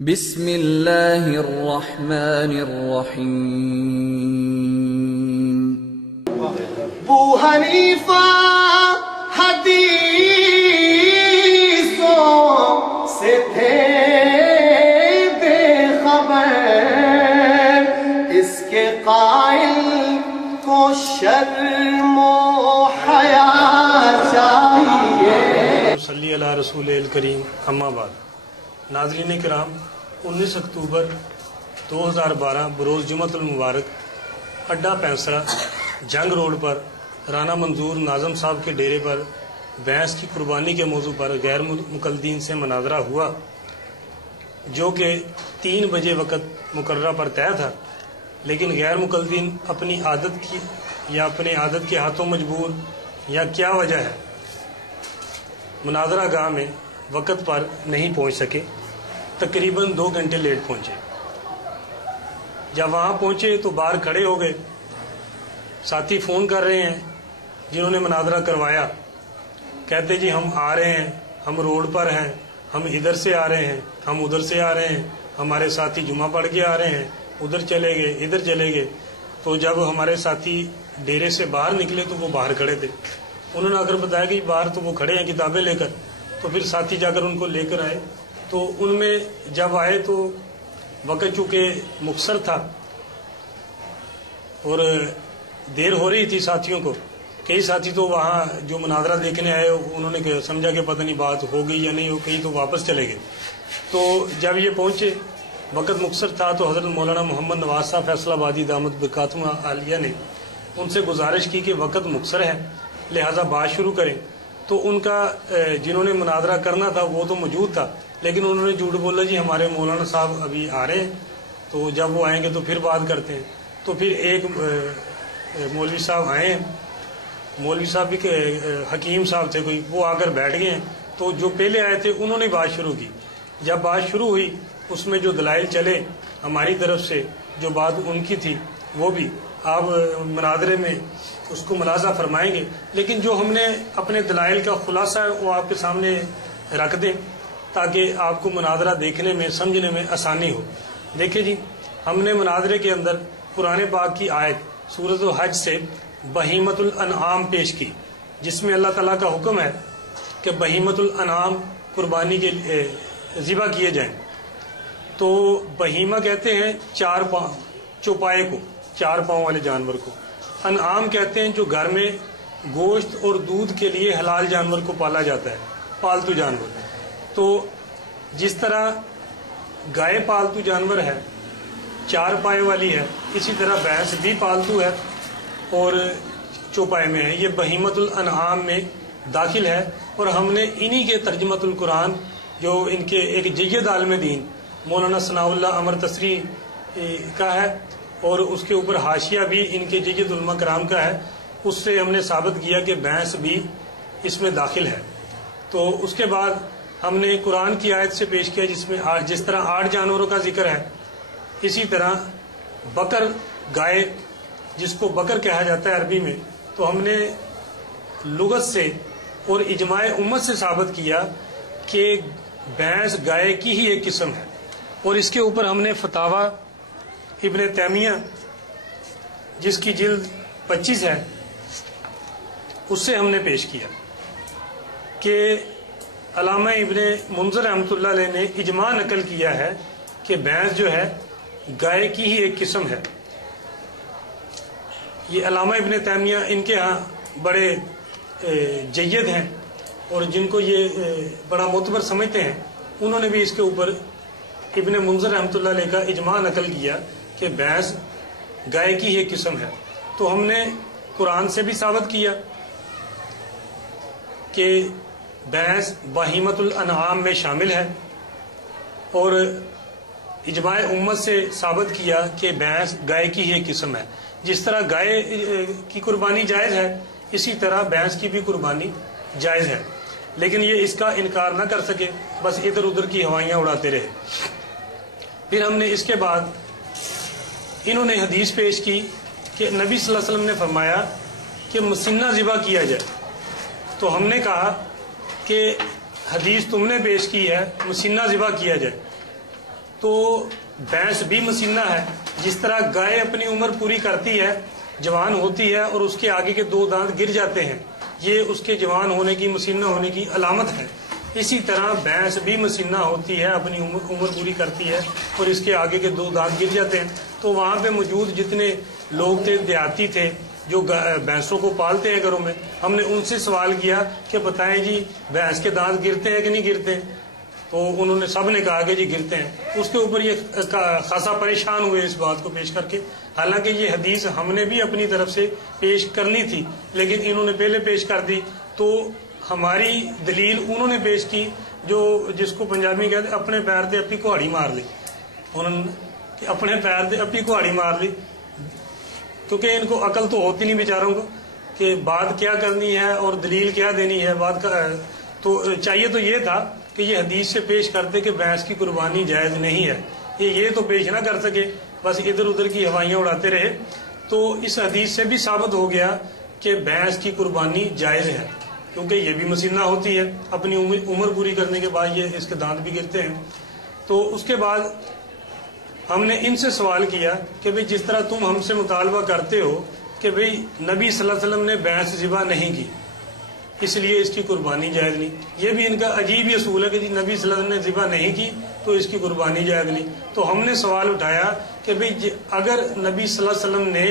بسم اللہ الرحمن الرحیم۔ ابو حنیفہ حدیثوں سے تھے بے خبر، اس کے قائل کو شرم و حیا چاہیے۔ صلی اللہ رسول الکریم، اما بعد۔ ناظرین کرام، 19 اکتوبر 2012 بروز جمعۃ المبارک اڈا پینسرا جنگ روڈ پر رانا منظور ناظم صاحب کے ڈیرے پر بھینس کی قربانی کے موضوع پر غیر مقلدین سے مناظرہ ہوا، جو کہ 3 بجے وقت مقررہ پر طے تھا، لیکن غیر مقلدین اپنی عادت کے ہاتھوں مجبور یا کیا وجہ ہے مناظرہ گاہ میں وقت پر نہیں پہنچ سکے، تقریباً 2 گھنٹے لیٹ پہنچے۔ جب وہاں پہنچے تو باہر کھڑے ہو گئے، ساتھی فون کر رہے ہیں جنہوں نے مناظرہ کروایا، کہتے جی ہم آ رہے ہیں، ہم روڈ پر ہیں، ہم ادھر سے آ رہے ہیں، ہم ادھر سے آ رہے ہیں، ہمارے ساتھی جمعہ پڑھ کے آ رہے ہیں، ادھر چلے گئے، ادھر چلے گئے۔ تو جب ہمارے ساتھی ڈیرے سے باہر نکلے تو وہ باہر کھڑے تھے، انہوں نے اگر بتایا کہ باہر تو وہ کھڑے ہیں کتابیں لے کر، تو پھر ساتھی جا کر ان کو لے کر آئے۔ تو ان میں جب آئے تو وقت چونکہ مختصر تھا اور دیر ہو رہی تھی ساتھیوں کو، کئی ساتھی تو وہاں جو مناظرہ دیکھنے آئے انہوں نے سمجھا کہ پتہ نہیں بات ہو گئی یا نہیں ہو گئی، تو واپس چلے گئے۔ تو جب یہ پہنچے وقت مختصر تھا تو حضرت مولانا محمد نواز صاحب فیصل آبادی دامت برکاتہم عالیہ نے ان سے گزارش کی کہ وقت مختصر ہے لہٰذا بات شروع کریں۔ تو ان کا جنہوں نے مناظرہ کرنا تھا وہ تو موجود تھا، لیکن انہوں نے جھوٹ بولا جی ہمارے مولانا صاحب ابھی آ رہے ہیں، تو جب وہ آئیں گے تو پھر بات کرتے ہیں۔ تو پھر ایک مولوی صاحب آئے ہیں، مولوی صاحب بھی حکیم صاحب تھے کوئی، وہ آ کر بیٹھ گئے ہیں۔ تو جو پہلے آئے تھے انہوں نے بات شروع کی۔ جب بات شروع ہوئی اس میں جو دلائل چلے ہماری طرف سے، جو بات ان کی تھی وہ بھی آپ مناظرے میں اس کو ملاحظہ فرمائیں گے، لیکن جو ہم نے اپنے دلائل کا خلاصہ ہے وہ آپ کے سامنے رکھ دیں تاکہ آپ کو مناظرہ دیکھنے میں سمجھنے میں آسانی ہو۔ دیکھیں جی، ہم نے مناظرے کے اندر قرآن پاک کی آیت سورۃ الحج سے بہیمۃ الانعام پیش کی، جس میں اللہ تعالیٰ کا حکم ہے کہ بہیمۃ الانعام قربانی کے ذبح کیے جائیں۔ تو بہیمہ کہتے ہیں 4 پاؤں چوپائے کو، 4 پاؤں والے جانور کو۔ انعام کہتے ہیں جو گھر میں گوشت اور دودھ کے لیے حلال جانور کو پالا جاتا ہے، پالتو جانور۔ تو جس طرح گائے پالتو جانور ہے، 4 پائے والی ہے، اسی طرح بھینس بھی پالتو ہے اور چوپائے میں ہے، یہ بہیمۃ الانعام میں داخل ہے۔ اور ہم نے انہی کے ترجمۃ القرآن جو ان کے ایک جید عالم دین مولانا ثناء اللہ امر تصریح کا ہے، اور اس کے اوپر حاشیہ بھی ان کے جید علماء کرام کا ہے، اس سے ہم نے ثابت کیا کہ بھینس بھی اس میں داخل ہے۔ تو اس کے بعد ہم نے قرآن کی آیت سے پیش کیا جس میں جس طرح 8 جانوروں کا ذکر ہے، اسی طرح بکر گائے جس کو بکر کہا جاتا ہے عربی میں، تو ہم نے لغت سے اور اجماع امت سے ثابت کیا کہ بھینس گائے کی ہی ایک قسم ہے۔ اور اس کے اوپر ہم نے فتاوی ابن تیمیہ جس کی جلد 25 ہے اس سے ہم نے پیش کیا کہ علامہ ابن منذر رحمۃ اللہ علیہ نے اجماع نقل کیا ہے کہ بھینس جو ہے گائے کی ہی ایک قسم ہے۔ یہ علامہ ابن تیمیہ ان کے ہاں بڑے جید ہیں اور جن کو یہ بڑا معتبر سمجھتے ہیں، انہوں نے بھی اس کے اوپر ابن منذر رحمۃ اللہ علیہ کا اجماع نقل کیا کہ بھینس گائے کی ہی ایک قسم ہے۔ تو ہم نے قرآن سے بھی ثابت کیا کہ بھینس بہیمۃ الانعام میں شامل ہے، اور اجماع امت سے ثابت کیا کہ بھینس گائے کی ہی ایک قسم ہے۔ جس طرح گائے کی قربانی جائز ہے، اسی طرح بھینس کی بھی قربانی جائز ہے، لیکن یہ اس کا انکار نہ کر سکے، بس ادھر ادھر کی ہوائیاں اڑاتے رہے۔ پھر ہم نے اس کے بعد انہوں نے حدیث پیش کی کہ نبی صلی اللہ علیہ وسلم نے فرمایا کہ مسنہ ذبح کیا جائے۔ تو ہم نے کہا کہ حدیث تم نے پیش کی ہے مسنہ ذبح کیا جائے، تو بھینس بھی مسینہ ہے. جس طرح گائے اپنی عمر پوری کرتی ہے، جوان ہوتی ہے اور اس کے آگے کے 2 دانت گر جاتے ہیں، یہ اس کے جوان ہونے کی، مسینہ ہونے کی علامت ہے. اسی طرح بھینس بھی مسینہ ہوتی ہے، اپنی عمر پوری کرتی ہے اور اس کے آگے کے 2 دانت گر جاتے ہیں. تو وہاں پہ موجود جتنے لوگ تھے، دیہاتی تھے جو بھینسوں کو پالتے ہیں گھروں میں، ہم نے ان سے سوال کیا کہ بتائیں جی بھینس کے دانت گرتے ہیں کہ نہیں گرتے؟ تو انہوں نے سب نے کہا کہ جی گرتے ہیں. اس کے اوپر یہ خاصا پریشان ہوئے اس بات کو پیش کر کے. حالانکہ یہ حدیث ہم نے بھی اپنی طرف سے پیش کرنی تھی، لیکن انہوں نے پہلے پیش کر دی. تو ہماری دلیل انہوں نے پیش کی جس کو پنجابی کہتے ہیں اپنے پیر تے اپنی کہاڑی مار لی. انہوں نے اپنے پیر تے اپنی کہاڑی مار لی، کیونکہ ان کو عقل تو ہوتی نہیں بیچاروں کو کہ بات کیا کرنی ہے اور دلیل کیا دینی ہے. بات کا تو چاہیے تو یہ تھا کہ یہ حدیث سے پیش کرتے کہ بھینس کی قربانی جائز نہیں ہے. یہ تو پیش نہ کر سکے، بس ادھر ادھر کی ہوائیاں اڑاتے رہے. تو اس حدیث سے بھی ثابت ہو گیا کہ بھینس کی قربانی جائز ہے، کیونکہ یہ بھی مسینہ ہوتی ہے، اپنی عمر پوری کرنے کے بعد یہ اس کے دانت بھی گرتے ہیں. تو اس کے بعد ہم نے ان سے سوال کیا کہ بھئی جس طرح تم ہم سے مطالبہ کرتے ہو کہ بھئی نبی صلی اللہ علیہ وسلم نے بھینس ذبح نہیں کی، اس لیے اس کی قربانی جائز نہیں. یہ بھی ان کا عجیب ہی اصول ہے کہ جی نبی صلی اللہ علیہ وسلم نے ذبح نہیں کی تو اس کی قربانی جائز نہیں. تو ہم نے سوال اٹھایا کہ بھئی اگر نبی صلی اللہ علیہ وسلم نے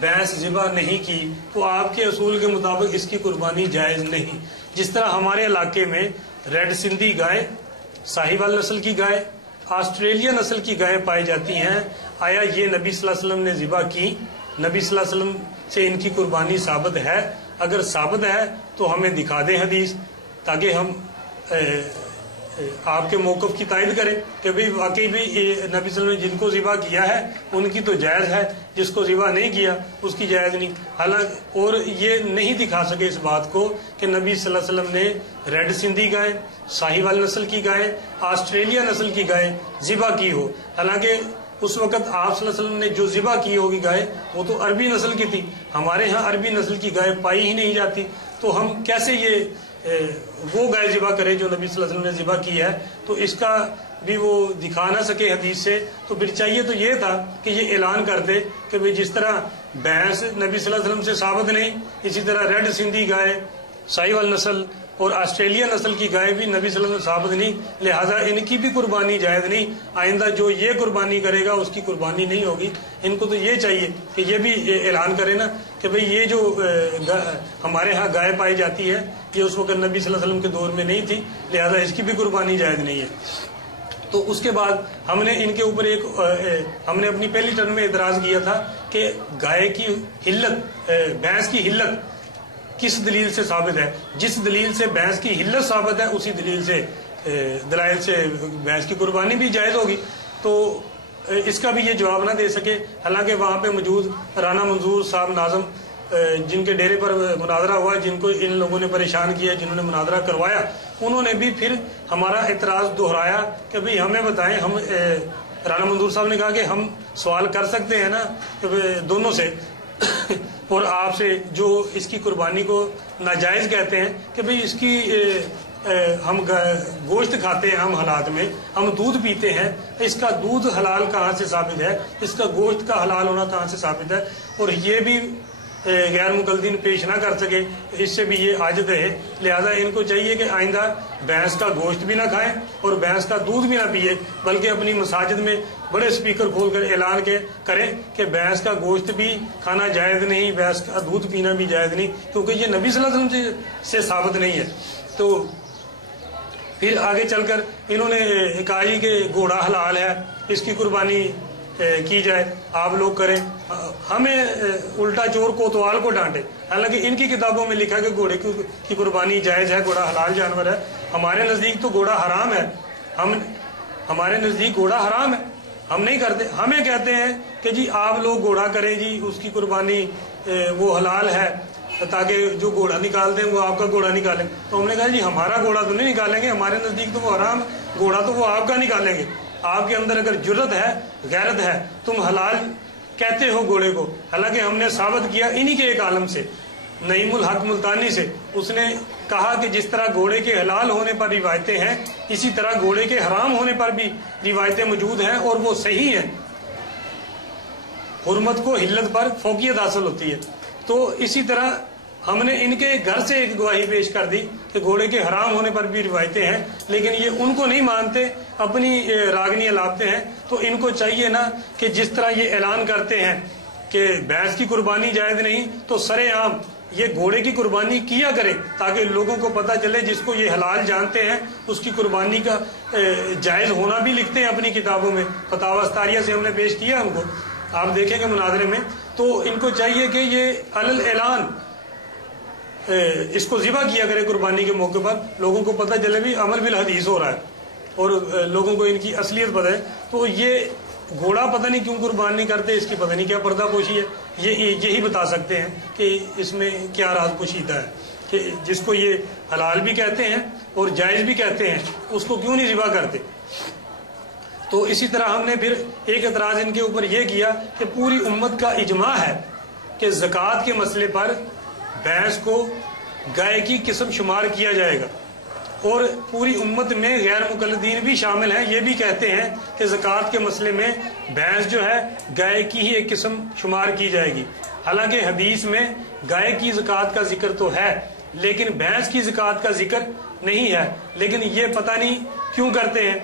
بھینس ذبح نہیں کی تو آپ کے اصول کے مطابق اس کی قربانی جائز نہیں. جس طرح ہمارے علاقے میں ریڈ سندھی گائے، ساہیوال نسل کی گائے، آسٹریلیا نسل کی گائے پائی جاتی ہیں، آیا یہ نبی صلی اللہ علیہ وسلم نے ذبح کی؟ نبی صلی اللہ علیہ وسلم سے ان کی قربانی ثابت ہے؟ اگر ثابت ہے تو ہمیں دکھا دیں حدیث، تاکہ ہم آپ کے موقف کی تائید کریں کہ بھئی واقعی بھی نبی صلی اللہ علیہ وسلم نے جن کو ذبح کیا ہے ان کی تو جائز ہے، جس کو ذبح نہیں کیا اس کی جائز نہیں. حالانکہ اور یہ نہیں دکھا سکے اس بات کو کہ نبی صلی اللہ علیہ وسلم نے ریڈ سندھی گائے، ساہیوال نسل کی گائے، آسٹریلیا نسل کی گائے ذبح کی ہو. حالانکہ اس وقت آپ صلی اللہ علیہ وسلم نے جو ذبح کی ہوگی گائے وہ تو عربی نسل کی تھی. ہمارے ہاں عربی نسل کی گائے پائی ہی نہیں جاتی، تو ہم کیسے وہ گائے ذبح کرے جو نبی صلی اللہ علیہ وسلم نے ذبح کی ہے؟ تو اس کا بھی وہ دکھا نہ سکے حدیث سے. تو پھر چاہیے تو یہ تھا کہ یہ اعلان کر دے کہ بھئی جس طرح بھینس نبی صلی اللہ علیہ وسلم سے ثابت نہیں، اسی طرح ریڈ سندھی گائے، ساہیوال نسل اور آسٹریلیا نسل کی گائے بھی نبی صلی اللہ علیہ وسلم ثابت نہیں، لہٰذا ان کی بھی قربانی جائز نہیں. آئندہ جو یہ قربانی کرے گا اس کی قربانی نہیں ہوگی. ان کو تو یہ چاہیے کہ یہ بھی اعلان کرے نا کہ بھئی یہ جو ہمارے ہاں گائے پائی جاتی ہے یہ اس وقت نبی صلی اللہ علیہ وسلم کے دور میں نہیں تھی، لہٰذا اس کی بھی قربانی جائز نہیں ہے. تو اس کے بعد ہم نے ان کے اوپر ہم نے اپنی پہلی ٹرم میں اعتراض کیا تھا کہ گائے کی حلت، بھینس کی حلت کس دلیل سے ثابت ہے؟ جس دلیل سے بھینس کی حلت ثابت ہے اسی دلائل سے بھینس کی قربانی بھی جائز ہوگی. تو اس کا بھی یہ جواب نہ دے سکے. حالانکہ وہاں پہ موجود رانا منظور صاحب ناظم جن کے ڈیرے پر مناظرہ ہوا، جن کو ان لوگوں نے پریشان کیا، جنہوں نے مناظرہ کروایا، انہوں نے بھی پھر ہمارا اعتراض دہرایا کہ بھئی ہمیں بتائیں. ہم رانا منظور صاحب نے کہا کہ ہم سوال کر سکتے ہیں نا دونوں سے اور آپ سے جو اس کی قربانی کو ناجائز کہتے ہیں کہ بھئی اس کی ہم گوشت کھاتے ہیں، ہم حالات میں ہم دودھ پیتے ہیں، اس کا دودھ حلال کہاں سے ثابت ہے؟ اس کا گوشت کا حلال ہونا کہاں سے ثابت ہے؟ اور یہ بھی غیر مقلدین پیش نہ کر سکے، اس سے بھی یہ عاجز ہے. لہذا ان کو چاہیے کہ آئندہ بھینس کا گوشت بھی نہ کھائیں اور بھینس کا دودھ بھی نہ پیے، بلکہ اپنی مساجد میں بڑے سپیکر کھول کر اعلان کریں کہ بھینس کا گوشت بھی کھانا جائز نہیں، بھینس کا دودھ پینا بھی جائز نہیں، کیونکہ یہ نبی صلی اللہ علیہ وسلم سے ثابت نہیں ہے. تو پھر آگے چل کر انہوں نے کہا کہ گھوڑا حلال ہے، اس کی قربانی کی جائے، آپ لوگ کریں. ہمیں الٹا چور کوتوال کو ڈانٹے. حالانکہ ان کی کتابوں میں لکھا کہ گھوڑے کی قربانی جائز ہے، گھوڑا حلال جانور ہے. ہمارے نزدیک تو گھوڑا حرام ہے. ہمارے نزدیک گھوڑا حرام ہے، ہم نہیں کرتے. ہمیں کہتے ہیں کہ جی آپ لوگ گھوڑا کریں، جی اس کی قربانی وہ حلال ہے، تاکہ جو گھوڑا نکالتے ہیں وہ آپ کا گھوڑا نکالیں. تو ہم نے کہا جی ہمارا گھوڑا تو نہیں نکالیں گے، ہمارے نزدیک تو وہ حرام، گھوڑا تو وہ آپ کا نکالیں گے. آپ کے اندر اگر جرت ہے، غیرت ہے، تم حلال کہتے ہو گھوڑے کو. حالانکہ ہم نے ثابت کیا انہی کے ایک عالم سے نعیم الحق ملتانی سے، اس نے کہا کہ جس طرح گھوڑے کے حلال ہونے پر روایتیں ہیں، اسی طرح گھوڑے کے حرام ہونے پر بھی روایتیں موجود ہیں اور وہ صحیح ہیں، حرمت کو حلت پر فوقیت حاصل ہوتی ہے۔ تو اسی طرح ہم نے ان کے گھر سے ایک گواہی پیش کر دی کہ گھوڑے کے حرام ہونے پر بھی روایتیں ہیں، لیکن یہ ان کو نہیں مانتے، اپنی راگنیاں لاتے ہیں۔ تو ان کو چاہیے نا کہ جس طرح یہ اعلان کرتے ہیں کہ بھینس کی قربانی جائز نہیں، تو سرے عام یہ گھوڑے کی قربانی کیا کرے، تاکہ لوگوں کو پتہ چلے، جس کو یہ حلال جانتے ہیں اس کی قربانی کا جائز ہونا بھی لکھتے ہیں اپنی کتابوں میں۔ فتاوی استاریہ سے ہم نے پیش کیا ان کو، آپ دیکھیں گے مناظرے میں۔ تو ان کو چاہیے کہ یہ علل اعلان اس کو ذبح کیا کرے قربانی کے موقع پر، لوگوں کو پتہ چلے بھی عمل بالحدیث ہو رہا ہے اور لوگوں کو ان کی اصلیت پتہ ہے۔ تو یہ گھوڑا پتہ نہیں کیوں قربان نہیں کرتے، اس کی پتہ نہیں کیا پردہ پوشی ہے، یہی بتا سکتے ہیں کہ اس میں کیا راز پوشیدہ ہے، کہ جس کو یہ حلال بھی کہتے ہیں اور جائز بھی کہتے ہیں، اس کو کیوں نہیں ذبح کرتے۔ تو اسی طرح ہم نے پھر ایک اعتراض ان کے اوپر یہ کیا کہ پوری امت کا اجماع ہے کہ زکوٰۃ کے مسئلے پر بھینس کو گائے کی قسم شمار کیا جائے گا، اور پوری امت میں غیر مقلدین بھی شامل ہیں، یہ بھی کہتے ہیں کہ زکوٰۃ کے مسئلے میں بھینس جو ہے گائے کی ہی ایک قسم شمار کی جائے گی۔ حالانکہ حدیث میں گائے کی زکوٰۃ کا ذکر تو ہے، لیکن بھینس کی زکوٰۃ کا ذکر نہیں ہے، لیکن یہ پتہ نہیں کیوں کرتے ہیں۔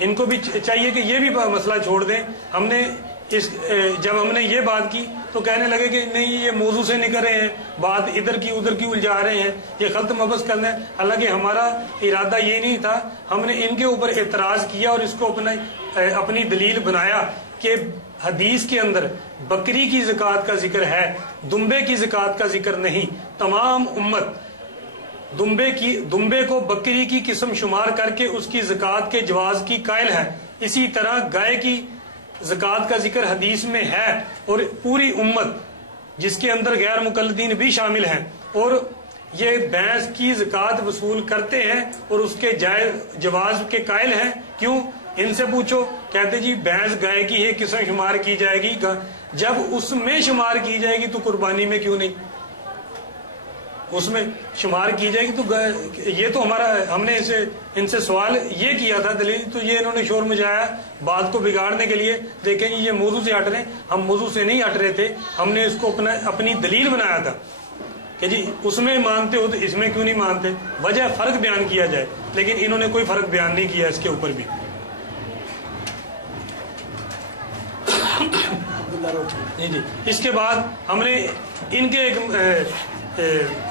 ان کو بھی چاہیے کہ یہ بھی مسئلہ چھوڑ دیں۔ ہم نے جب ہم نے یہ بات کی تو کہنے لگے کہ نہیں یہ موضوع سے نکل رہے ہیں، بات ادھر کی ادھر کی الجھا رہے ہیں، یہ خلط مبس کرنا ہے۔ حالانکہ ہمارا ارادہ یہ نہیں تھا، ہم نے ان کے اوپر اعتراض کیا اور اس کو اپنی دلیل بنایا کہ حدیث کے اندر بکری کی زکوٰۃ کا ذکر ہے، دمبے کی زکوٰۃ کا ذکر نہیں۔ تمام امت دمبے کو بکری کی قسم شمار کر کے اس کی زکوٰۃ کے جواز کی قائل ہے، اسی طرح گائے کی زکوٰۃ کا ذکر حدیث میں ہے، اور پوری امت جس کے اندر غیر مقلدین بھی شامل ہیں اور یہ بھینس کی زکوٰۃ وصول کرتے ہیں اور اس کے جواز کے قائل ہیں۔ کیوں؟ ان سے پوچھو، کہتے جی بھینس گائے کی ایک قسم شمار کی جائے گی، جب اس میں شمار کی جائے گی تو قربانی میں کیوں نہیں؟ اس میں شمار کی جائے گی تو یہ تو ہم نے ان سے سوال یہ کیا تھا دلیل، تو یہ انہوں نے شور مچایا بات کو بگاڑنے کے لیے۔ دیکھیں جی یہ موضوع سے ہٹ رہے ہیں، ہم موضوع سے نہیں ہٹ رہے تھے، ہم نے اس کو اپنی دلیل بنایا تھا کہ جی اس میں مانتے ہو تو اس میں کیوں نہیں مانتے، وجہ فرق بیان کیا جائے، لیکن انہوں نے کوئی فرق بیان نہیں کیا اس کے اوپر بھی۔ جی اس کے بعد ہم نے ان کے ایک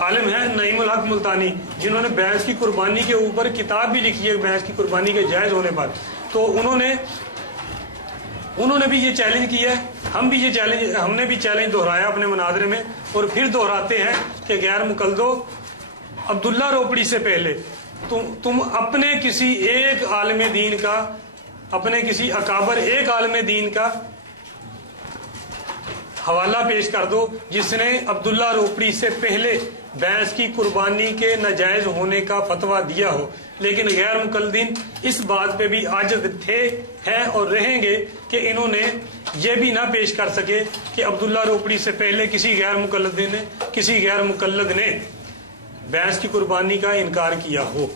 عالم ہیں نعیم الحق ملتانی، جنہوں نے بھینس کی قربانی کے اوپر کتاب بھی لکھی ہے بھینس کی قربانی کے جائز ہونے پر، تو انہوں نے بھی یہ چیلنج کیا ہے، ہم نے بھی چیلنج دہرایا اپنے مناظرے میں، اور پھر دہراتے ہیں کہ غیر مقلدو، عبداللہ روپڑی سے پہلے تم اپنے کسی ایک عالم دین کا، اپنے کسی اکابر ایک عالم دین کا حوالہ پیش کر دو جس نے عبداللہ روپڑی سے پہلے بھینس کی قربانی کے ناجائز ہونے کا فتویٰ دیا ہو۔ لیکن غیر مقلدین اس بات پہ بھی عاجز ہیں اور رہیں گے کہ انہوں نے یہ بھی نہ پیش کر سکے کہ عبداللہ روپڑی سے پہلے کسی غیر مقلد نے بھینس کی قربانی کا انکار کیا ہو۔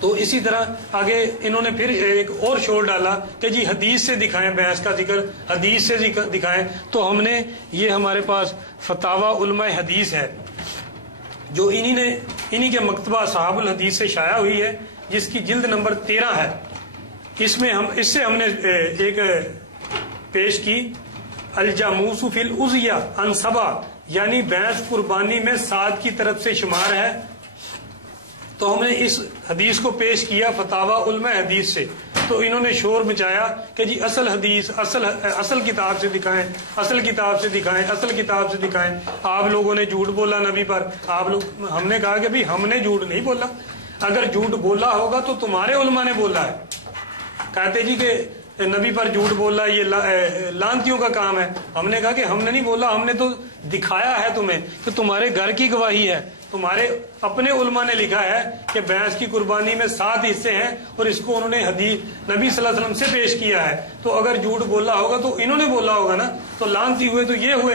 تو اسی طرح آگے انہوں نے پھر ایک اور شور ڈالا کہ جی حدیث سے دکھائیں بھینس کا ذکر، حدیث سے دکھائیں۔ تو ہم نے یہ ہمارے پاس فتاوی علماء حدیث ہے جو انہی کے مکتبہ اصحاب الحدیث سے شائع ہوئی ہے، جس کی جلد نمبر 13 ہے۔ اس سے ہم نے ایک پیش کی الجاموس فی الاضحیہ عن 7، یعنی بھینس قربانی میں 7 کی طرف سے شمار ہے۔ تو ہم نے اس حدیث کو پیش کیا فتاوی علماء حدیث سے، تو انہوں نے شور مچایا کہ جی اصل حدیث اصل کتاب سے دکھائیں، اصل کتاب سے دکھائیں، اصل کتاب سے دکھائیں۔ آپ لوگوں نے جھوٹ بولا نبی پر، ہم نے کہا کہ بھائی ہم نے جھوٹ نہیں بولا، اگر جھوٹ بولا ہوگا تو تمہارے علماء نے بولا ہے۔ کہتے جی کہ نبی پر جھوٹ بولا یہ لانتیوں کا کام ہے۔ ہم نے کہا کہ ہم نے نہیں بولا، ہم نے تو دکھایا ہے تمہیں کہ تمہارے گھر کی گواہی ہے، تمہارے اپنے علماء نے لکھا ہے کہ بھینس کی قربانی میں 7 حصے ہیں، اور اس کو انہوں نے حدیث نبی صلی اللہ علیہ وسلم سے پیش کیا ہے۔ تو اگر جھوٹ بولا ہوگا تو انہوں نے بولا ہوگا نا، تو لانتی ہوئے تو یہ ہوئے۔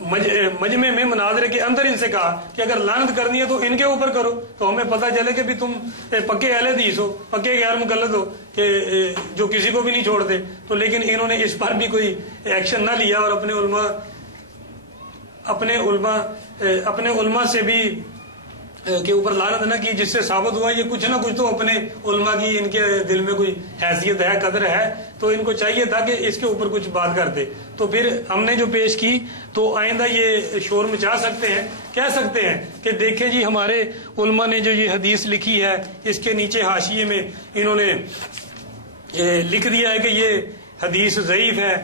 مجمع میں مناظرے کے اندر ان سے کہا کہ اگر لعنت کرنی ہے تو ان کے اوپر کرو، تو ہمیں پتہ چلے کہ بھی تم پکے اہل حدیث ہو، پکے غیر مقلد ہو کہ جو کسی کو بھی نہیں چھوڑتے. تو لیکن انہوں نے اس پر بھی کوئی ایکشن نہ لیا اور اپنے علماء سے بھی کے اوپر لعنت نہ کی، جس سے ثابت ہوا یہ کچھ نہ کچھ تو اپنے علماء کی ان کے دل میں کوئی حیثیت ہے، قدر ہے، تو ان کو چاہیے تھا کہ اس کے اوپر کچھ بات کرتے. تو پھر ہم نے جو پیش کی تو آئندہ یہ شور مچا سکتے ہیں، کہہ سکتے ہیں کہ دیکھیں جی ہمارے علماء نے جو یہ حدیث لکھی ہے اس کے نیچے حاشیے میں انہوں نے لکھ دیا ہے کہ یہ حدیث ضعیف ہے،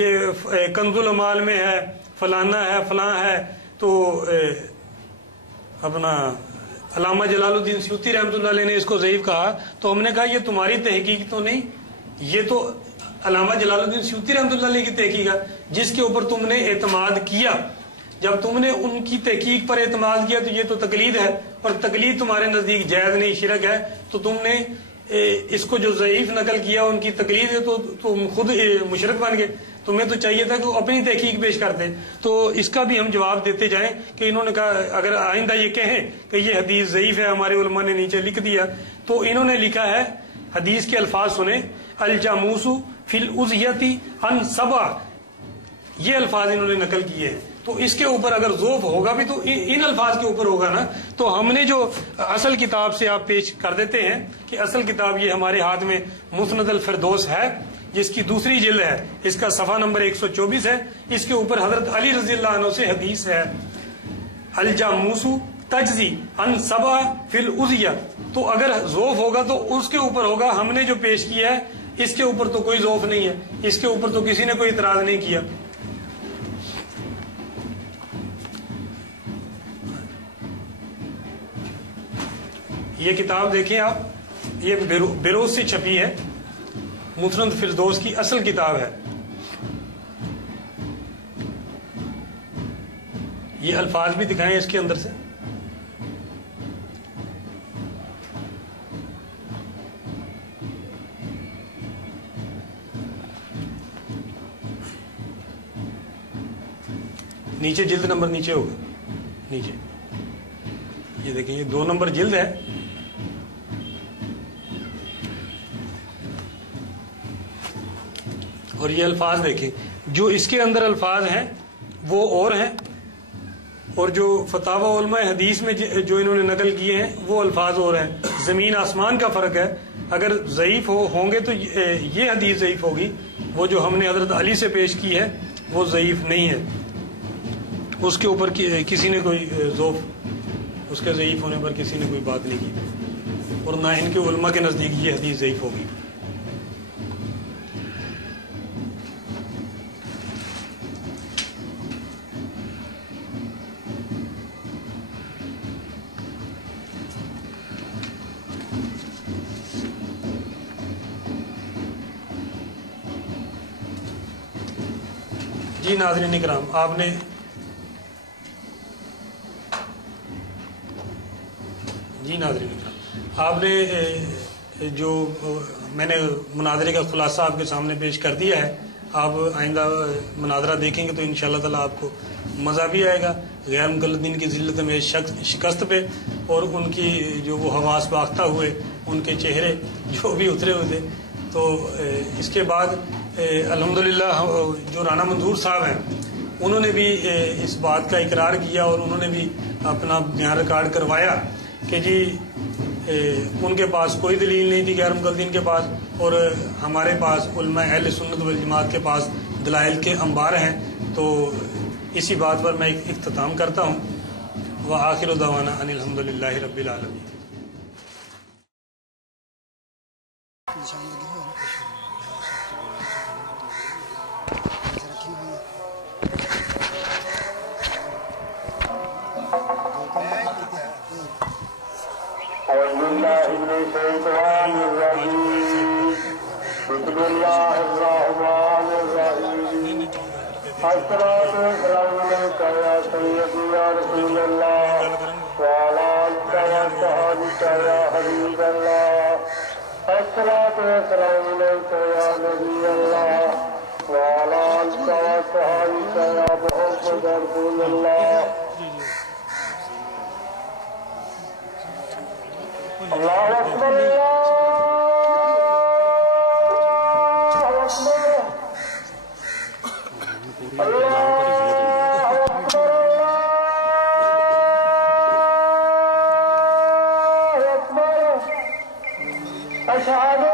یہ کنز الامال میں ہے، فلانا ہے، فلاں ہے. تو اپنا علامہ جلال الدین سیوطی رحمۃ اللہ علیہ نے اس کو ضعیف کہا. تو ہم نے کہا یہ تمہاری تحقیق تو نہیں، یہ تو علامہ جلال الدین سیوطی رحمۃ اللہ علیہ کی تحقیق ہے جس کے اوپر تم نے اعتماد کیا. جب تم نے ان کی تحقیق پر اعتماد کیا تو یہ تو تقلید ہے، اور تقلید تمہارے نزدیک جائز نہیں، شرک ہے. تو تم نے اس کو جو ضعیف نقل کیا ان کی تقلید ہے تو تم خود مشرک بن گئے. تمہیں تو چاہیے تھا کہ وہ اپنی تحقیق پیش کرتے. تو اس کا بھی ہم جواب دیتے جائیں کہ انہوں نے کہا اگر آئندہ یہ کہیں کہ یہ حدیث ضعیف ہے، ہمارے علماء نے نیچے لکھ دیا، تو انہوں نے لکھا ہے حدیث کے الفاظ سنیں، الجاموس فی الازیتی ان سبع، یہ الفاظ انہوں نے نقل کیے ہیں. تو اس کے اوپر اگر ذوف ہوگا بھی تو ان الفاظ کے اوپر ہوگا نا. تو ہم نے جو اصل کتاب سے آپ پیش کر دیتے ہیں کہ اصل کتاب یہ ہمارے ہاتھ میں مسند الفردوس ہے جس کی دوسری جلد ہے، اس کا صفحہ نمبر 124 ہے. اس کے اوپر حضرت علی رضی اللہ عنہ سے حدیث ہے، الجاموس تجزی ان سبع فی الازیہ. تو اگر ذوف ہوگا تو اس کے اوپر ہوگا. ہم نے جو پیش کیا ہے اس کے اوپر تو کوئی ذوف نہیں ہے، اس کے اوپر تو کسی نے کوئی اعتراض نہیں کیا. یہ کتاب دیکھیں آپ، یہ بیروز سے چھپی ہے، مسند فردوس کی اصل کتاب ہے. یہ الفاظ بھی دکھائیں اس کے اندر سے. نیچے جلد نمبر نیچے ہوگا، نیچے یہ دیکھیں، یہ 2 نمبر جلد ہے. اور یہ الفاظ دیکھیں، جو اس کے اندر الفاظ ہیں وہ اور ہیں، اور جو فتاوی علماء حدیث میں جو انہوں نے نقل کیے ہیں وہ الفاظ اور ہیں. زمین آسمان کا فرق ہے. اگر ضعیف ہوں گے تو یہ حدیث ضعیف ہوگی، وہ جو ہم نے حضرت علی سے پیش کی ہے وہ ضعیف نہیں ہے. اس کے اوپر کسی نے کوئی ذوف، اس کے ضعیف ہونے پر کسی نے کوئی بات نہیں کی، اور نہ ان کے علماء کے نزدیک یہ حدیث ضعیف ہوگی. جی ناظرین اکرام، آپ نے جو میں نے مناظرے کا خلاصہ آپ کے سامنے پیش کر دیا ہے. آپ آئندہ مناظرہ دیکھیں گے تو انشاءاللہ تعالی آپ کو مزہ بھی آئے گا. غیر مقلدین کی ذلت میں شکست پہ اور ان کی جو وہ حواس باختہ ہوئے، ان کے چہرے جو بھی اترے ہوئے تھے. تو اس کے بعد الحمدللہ جو رانا منظور صاحب ہیں انہوں نے بھی اس بات کا اقرار کیا، اور انہوں نے بھی اپنا بیان ریکارڈ کروایا کہ جی ان کے پاس کوئی دلیل نہیں تھی غیر مقلدین کے پاس، اور ہمارے پاس علماء اہل سنت والجماعت کے پاس دلائل کے انبار ہیں. تو اسی بات پر میں اختتام کرتا ہوں. وآخر دعوانا ان الحمدللہ رب العالمین. بسم اللہ الرحمن الرحیم. الصلاۃ والسلام علیک یا سیدی یا رسول اللہ وعلی آلک وصحبک یا حبیب اللہ. الصلاۃ والسلام علیک یا نبی اللہ وعلی آلک وصحبک یا محمد رسول اللہ اللہ اکبر أشهد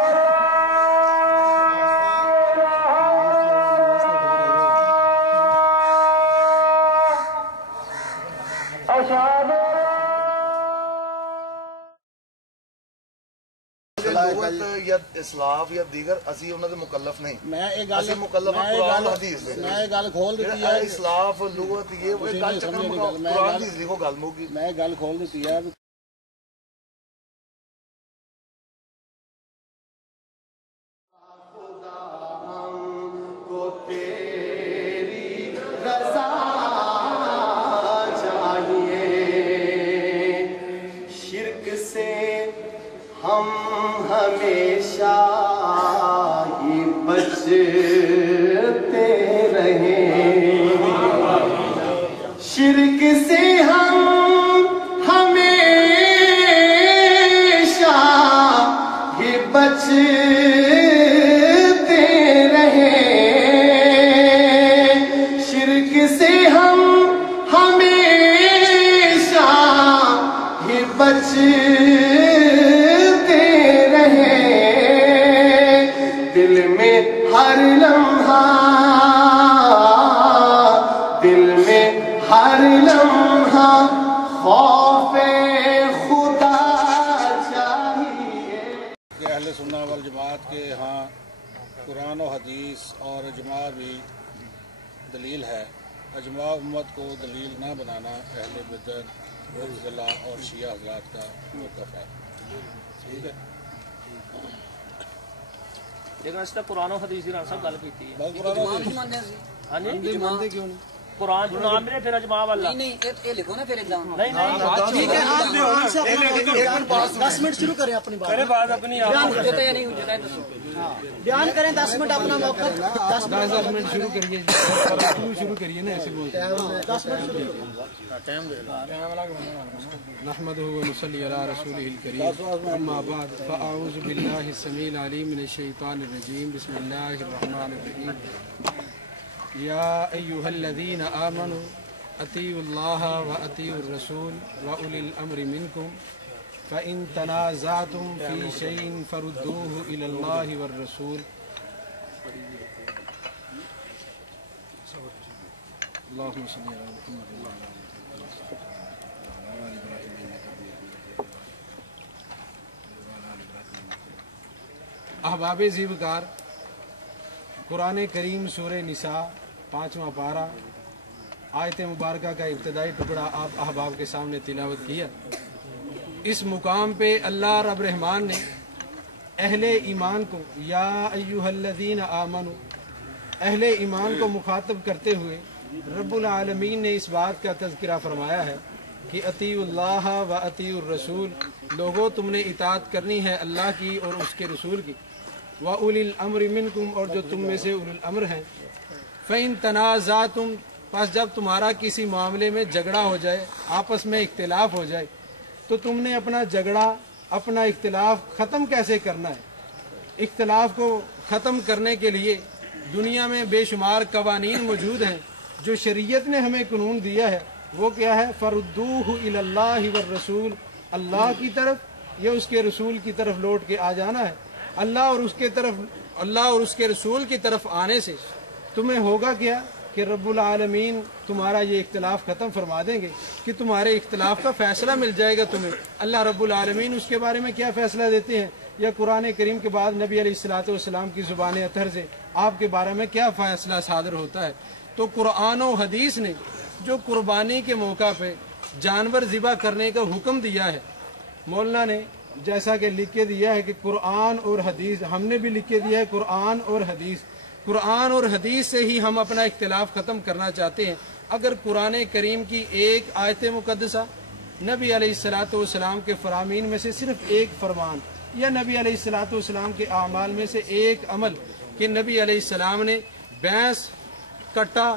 أن یا اسلاف یا دیگر اسی انہوں نے مکلف نہیں اسی مکلف قرآن حدیث دے میں گل کھول دیتی ہے اسلاف لغت یہ گل چکر قرآن حدیث لکھو گل موگی میں گل کھول دیتی ہے ہم ہمیشہ ہی بچتے رہیں شرک سے ہم ہمیشہ ہی بچتے رہیں شرک سے ہم ہمیشہ ہی بچتے دل میں ہر لمحہ خوف خدا چاہیے کہ اہل سنہ والجماعت کے ہاں قرآن و حدیث اور اجماع بھی دلیل ہے اجماع امت کو دلیل نہ بنانا اہل بدعت معتزلہ اور شیعہ حضرات کا موقف ہے ٹھیک ہے لیکن اس تک قرآن و حدیث کی صاحب گل کی بس قرآن و حدیث ہاں مانتے کیوں نہیں قرآن جو نام ملے پھر اجماع والا نہیں یہ لکھو نا پھر ایگزام نہیں نہیں 10 منٹ شروع کریں اپنی بات کرے بات اپنی آپ بیان کریں 10 منٹ اپنا موقع 10 منٹ شروع کریے شروع کریے نا ایسے بولتے ہیں 10 منٹ نحمده ونصلي على رسوله الكريم اما بعد فاعوذ بالله السميع العليم من الشيطان الرجيم بسم الله الرحمن الرحيم يا ايها الذين امنوا اطيعوا الله واطيعوا الرسول واولي الامر منكم فان تنازعتم في شيء فردوه الى الله والرسول اللهم صل على محمد وعلى احباب زیبکار قرآن کریم سورہ نساء 5واں پارہ آیت مبارکہ کا ابتدائی ٹکڑا آپ احباب کے سامنے تلاوت کیا اس مقام پہ اللہ رب رحمان نے اہل ایمان کو یا ایھا الذین آمنوا اہل ایمان کو مخاطب کرتے ہوئے رب العالمین نے اس بات کا تذکرہ فرمایا ہے کہ اطیعوا اللہ و اطیعوا الرسول لوگوں تم نے اطاعت کرنی ہے اللہ کی اور اس کے رسول کی وَأُولِي الْأَمْرِ مِنْكُمْ اور جو تم میں سے اولی الامر ہیں فَإِن تَنَازَعْتُمْ پس جب تمہارا کسی معاملے میں جھگڑا ہو جائے آپس میں اختلاف ہو جائے تو تم نے اپنا جھگڑا اپنا اختلاف ختم کیسے کرنا ہے اختلاف کو ختم کرنے کے لیے دنیا میں بے شمار قوانین موجود ہیں جو شریعت نے ہمیں قانون دیا ہے وہ کیا ہے فردوہ الی اللہ والرسول اللہ کی طرف یا اس کے رسول کی طرف لوٹ کے آ جانا ہے اللہ اور اس کے رسول کی طرف آنے سے تمہیں ہوگا کیا کہ رب العالمین تمہارا یہ اختلاف ختم فرما دیں گے کہ تمہارے اختلاف کا فیصلہ مل جائے گا تمہیں اللہ رب العالمین اس کے بارے میں کیا فیصلہ دیتے ہیں یا قرآن کریم کے بعد نبی علیہ الصلوۃ والسلام کی زبان اطہر سے آپ کے بارے میں کیا فیصلہ صادر ہوتا ہے تو قرآن و حدیث نے جو قربانی کے موقع پہ جانور ذبح کرنے کا حکم دیا ہے مولانا نے جیسا کہ لکھ کے دیا ہے کہ قرآن اور حدیث ہم نے بھی لکھ کے دیا ہے قرآن اور حدیث سے ہی ہم اپنا اختلاف ختم کرنا چاہتے ہیں اگر قرآن کریم کی ایک آیت مقدسہ نبی علیہ الصلوۃ والسلام کے فرامین میں سے صرف ایک فرمان یا نبی علیہ الصلوۃ والسلام کے اعمال میں سے ایک عمل کہ نبی علیہ السلام نے بھینس کٹا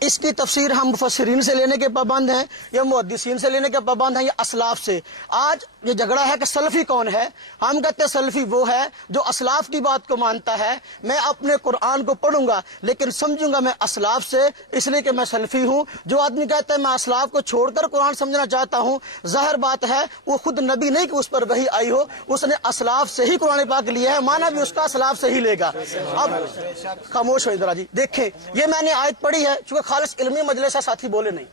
اس کی تفسیر ہم مفسرین سے لینے کے پابند ہیں یا محدثین سے لینے کے پابند ہیں یا اسلاف سے. آج یہ جھگڑا ہے کہ سلفی کون ہے. ہم کہتے ہیں سلفی وہ ہے جو اسلاف کی بات کو مانتا ہے. میں اپنے قرآن کو پڑھوں گا لیکن سمجھوں گا میں اسلاف سے، اس لیے کہ میں سلفی ہوں. جو آدمی کہتا ہے میں اسلاف کو چھوڑ کر قرآن سمجھنا چاہتا ہوں، ظاہر بات ہے وہ خود نبی نہیں کہ اس پر وحی آئی ہو، اس نے اسلاف سے ہی قرآن پاک لیا ہے، مانا بھی اس کا اسلاف سے ہی لے گا. اب خاموش ہو ذرا جی. دیکھیں یہ میں نے آیت پڑھی ہے، چونکہ خالص علمی مجلس ہے، ساتھی بولے نہیں.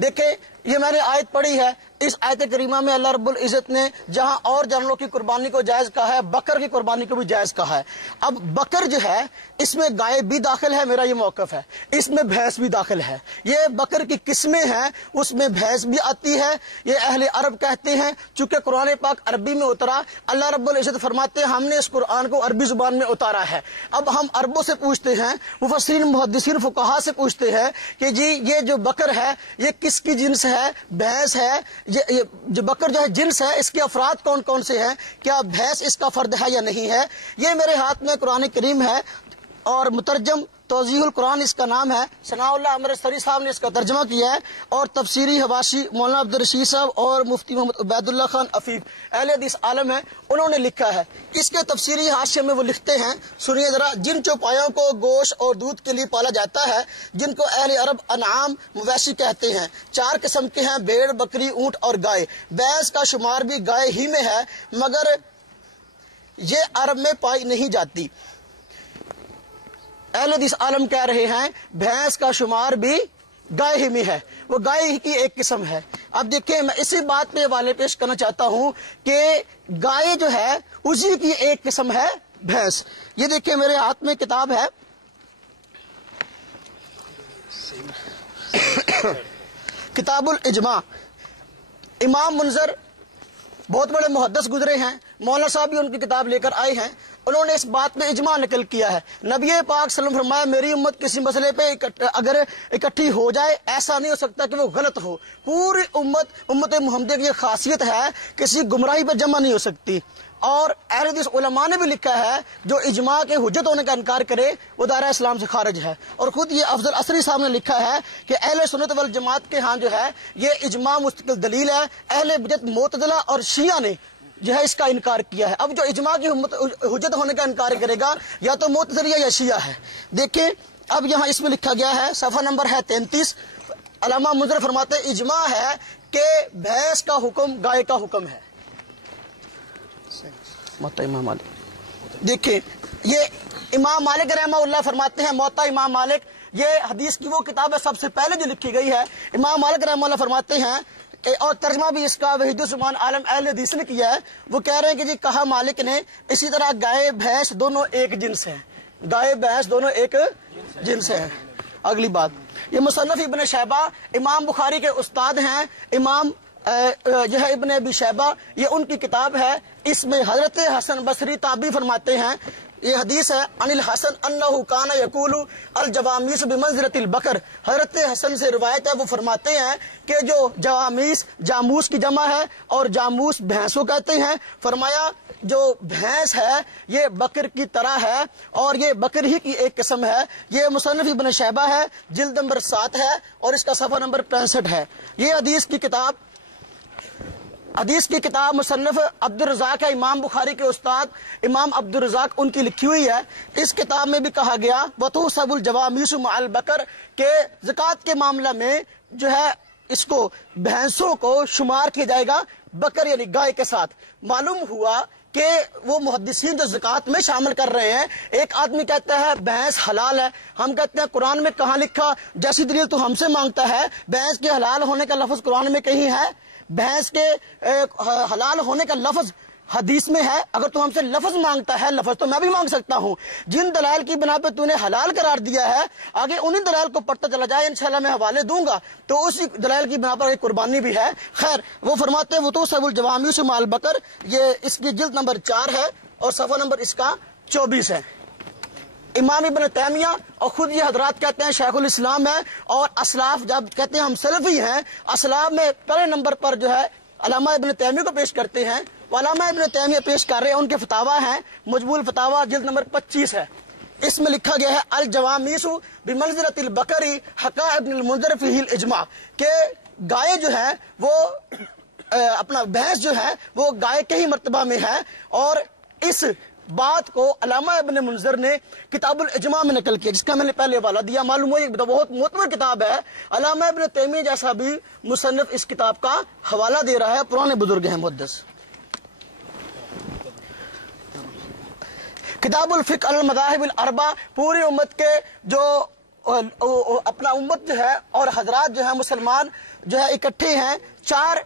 دیکھیں یہ میں نے آیت پڑھی ہے. اس آیت کریمہ میں اللہ رب العزت نے جہاں اور جانوروں کی قربانی کو جائز کہا ہے، بکر کی قربانی کو بھی جائز کہا ہے. اب بکر جو ہے اس میں گائے بھی داخل ہے، میرا یہ موقف ہے. اس میں بھینس بھی داخل ہے. یہ بکر کی قسمیں ہیں، اس میں بھینس بھی آتی ہے. یہ اہل عرب کہتے ہیں چونکہ قرآن پاک عربی میں اترا. اللہ رب العزت فرماتے ہیں ہم نے اس قرآن کو عربی زبان میں اتارا ہے. اب ہم عربوں سے پوچھتے ہیں، مفسرین محدثین فقہا سے پوچھتے ہیں کہ جی یہ جو بکر ہے یہ کس کی جنس ہے؟ بھینس ہے. یہ جو بکر جو ہے جنس ہے، اس کے افراد کون کون سے ہیں؟ کیا بھینس اس کا فرد ہے یا نہیں ہے؟ یہ میرے ہاتھ میں قرآن کریم ہے اور مترجم توضیح القرآن اس کا نام ہے. ثناء اللہ امرتسری صاحب نے اس کا ترجمہ کیا ہے اور تفسیری حواشی مولانا عبدالرشید صاحب اور مفتی محمد عبید اللہ خان عفیف اہل حدیث عالم ہے، انہوں نے لکھا ہے. اس کے تفسیری حاشیے میں وہ لکھتے ہیں، سنیے ذرا. جن چوپایوں کو گوشت اور دودھ کے لیے پالا جاتا ہے جن کو اہل عرب انعام مویشی کہتے ہیں، 4 قسم کے ہیں: بھیڑ، بکری، اونٹ اور گائے. بھینس کا شمار بھی گائے ہی میں ہے مگر یہ عرب میں پائی نہیں جاتی. اہل حدیث عالم کہہ رہے ہیں بھینس کا شمار بھی گائے ہی میں ہے، وہ گائے ہی کی ایک قسم ہے. اب دیکھیں میں اسی بات پہ حوالے پیش کرنا چاہتا ہوں کہ گائے جو ہے اسی کی ایک قسم ہے بھینس. یہ دیکھیں میرے ہاتھ میں کتاب ہے کتاب الاجماع. امام منذر بہت بڑے محدث گزرے ہیں، مولانا صاحب بھی ان کی کتاب لے کر آئے ہیں. انہوں نے اس بات میں اجماع نقل کیا ہے. نبی پاک صلی اللہ علیہ وسلم فرمایا میری امت کسی مسئلے پہ اگر اکٹھی ہو جائے ایسا نہیں ہو سکتا کہ وہ غلط ہو. پوری امت محمدیہ کی یہ خاصیت ہے، کسی گمراہی پہ جمع نہیں ہو سکتی. اور اہل حدیث علماء نے بھی لکھا ہے جو اجماع کے حجت ہونے کا انکار کرے وہ دائرہ اسلام سے خارج ہے. اور خود یہ افضل عصری صاحب نے لکھا ہے کہ اہل سنت والجماعت کے ہاں جو ہے یہ اجماع مستقل دلیل ہے. اہل بدعت معتزلہ اور شیعہ نے جو ہے اس کا انکار کیا ہے. اب جو اجماع کی حجت ہونے کا انکار کرے گا یا تو معتزلی یا شیعہ ہے. دیکھیں اب یہاں اس میں لکھا گیا ہے، صفحہ نمبر ہے 33. علامہ منذر فرماتے ہیں اجماع ہے کہ بھینس کا حکم گائے کا حکم ہے. موطا امام مالک. دیکھیں یہ امام مالک رحمہ اللہ فرماتے ہیں، موطا امام مالک یہ حدیث کی وہ کتاب ہے سب سے پہلے جو لکھی گئی ہے. امام مالک رحمہ اللہ فرماتے ہیں اور ترجمہ بھی اس کا وحید الزمان عالم اہل حدیث نے کیا ہے. وہ کہہ رہے ہیں کہ جی کہا مالک نے اسی طرح گائے بھینس دونوں ایک جنس ہیں. گائے بھینس دونوں ایک جنس ہیں. اگلی بات، یہ مصنف ابن شیبہ امام بخاری کے استاد ہیں. امام جو ہے ابن ابی شیبہ یہ ان کی کتاب ہے. اس میں حضرت حسن بصری تابعی فرماتے ہیں، یہ حدیث ہے عن الحسن انہ کان یقول الجوامیس بمنزلۃ البقر. حضرت حسن سے روایت ہے، وہ فرماتے ہیں کہ جو جوامیس جاموس کی جمع ہے اور جاموس بھینس کو کہتے ہیں. فرمایا جو بھینس ہے یہ بکر کی طرح ہے اور یہ بکر ہی کی ایک قسم ہے. یہ مصنف ابن شیبہ ہے، جلد نمبر 7 ہے اور اس کا صفحہ نمبر 65 ہے. یہ حدیث کی کتاب مصنف عبد الرزاق ہے، امام بخاری کے استاد امام عبد الرزاق ان کی لکھی ہوئی ہے. اس کتاب میں بھی کہا گیا وَتُحْسَبُ الْجَوَامِيسُ مَعَ الْبَقَرِ کہ زکوٰۃ کے معاملہ میں جو ہے اس کو بھینسوں کو شمار کیا جائے گا بکر یعنی گائے کے ساتھ. معلوم ہوا کہ وہ محدثین جو زکوٰۃ میں شامل کر رہے ہیں، ایک آدمی کہتا ہے بھینس حلال ہے، ہم کہتے ہیں قرآن میں کہاں لکھا؟ جیسی دلیل تو ہم سے مانگتا ہے. بھینس کے حلال ہونے کا لفظ قرآن میں کہیں ہے؟ بھینس کے حلال ہونے کا لفظ حدیث میں ہے؟ اگر تو ہم سے لفظ مانگتا ہے، لفظ تو میں بھی مانگ سکتا ہوں. جن دلائل کی بنا پہ تو نے حلال قرار دیا ہے آگے انہی دلائل کو پڑھتا چلا جائے، انشاءاللہ میں حوالے دوں گا. تو اسی دلائل کی بنا پر ایک قربانی بھی ہے. خیر وہ فرماتے ہیں وَتُحْسَبُ الْجَوَامِيسُ مَعَ الْبَقَرِ، یہ اس کی جلد نمبر 4 ہے اور صفحہ نمبر اس کا 24 ہے. امام ابن تیمیہ اور خود یہ حضرات کہتے ہیں شیخ الاسلام ہے اور اسلاف جب کہتے ہیں ہم سلفی ہیں، اسلاف میں پہلے نمبر پر جو ہے علامہ ابن تیمیہ کو پیش کرتے ہیں. علامہ ابن تیمیہ پیش کر رہے ہیں، ان کے فتاوی ہیں مجموع الفتاوی جلد نمبر 25 ہے. اس میں لکھا گیا ہے الجوامیس بمنزلۃ البقری حقا ابن المنذر فیہ الاجماع کہ گائے جو ہے وہ اپنا بھینس جو ہے وہ گائے کے ہی مرتبہ میں ہے، اور اس بات کو علامہ ابن منذر نے کتاب الاجماع میں نقل کیا، جس کا میں نے پہلے حوالہ دیا۔ معلوم ہو یہ بہت معتبر کتاب ہے، علامہ ابن تیمیہ جیسا بھی مصنف اس کتاب کا حوالہ دے رہا ہے، پرانے بزرگ ہیں محدث۔ کتاب الفقہ المذاہب الاربع پوری امت کے جو اپنا امت جو ہے اور حضرات جو ہے مسلمان جو ہے اکٹھے ہیں 4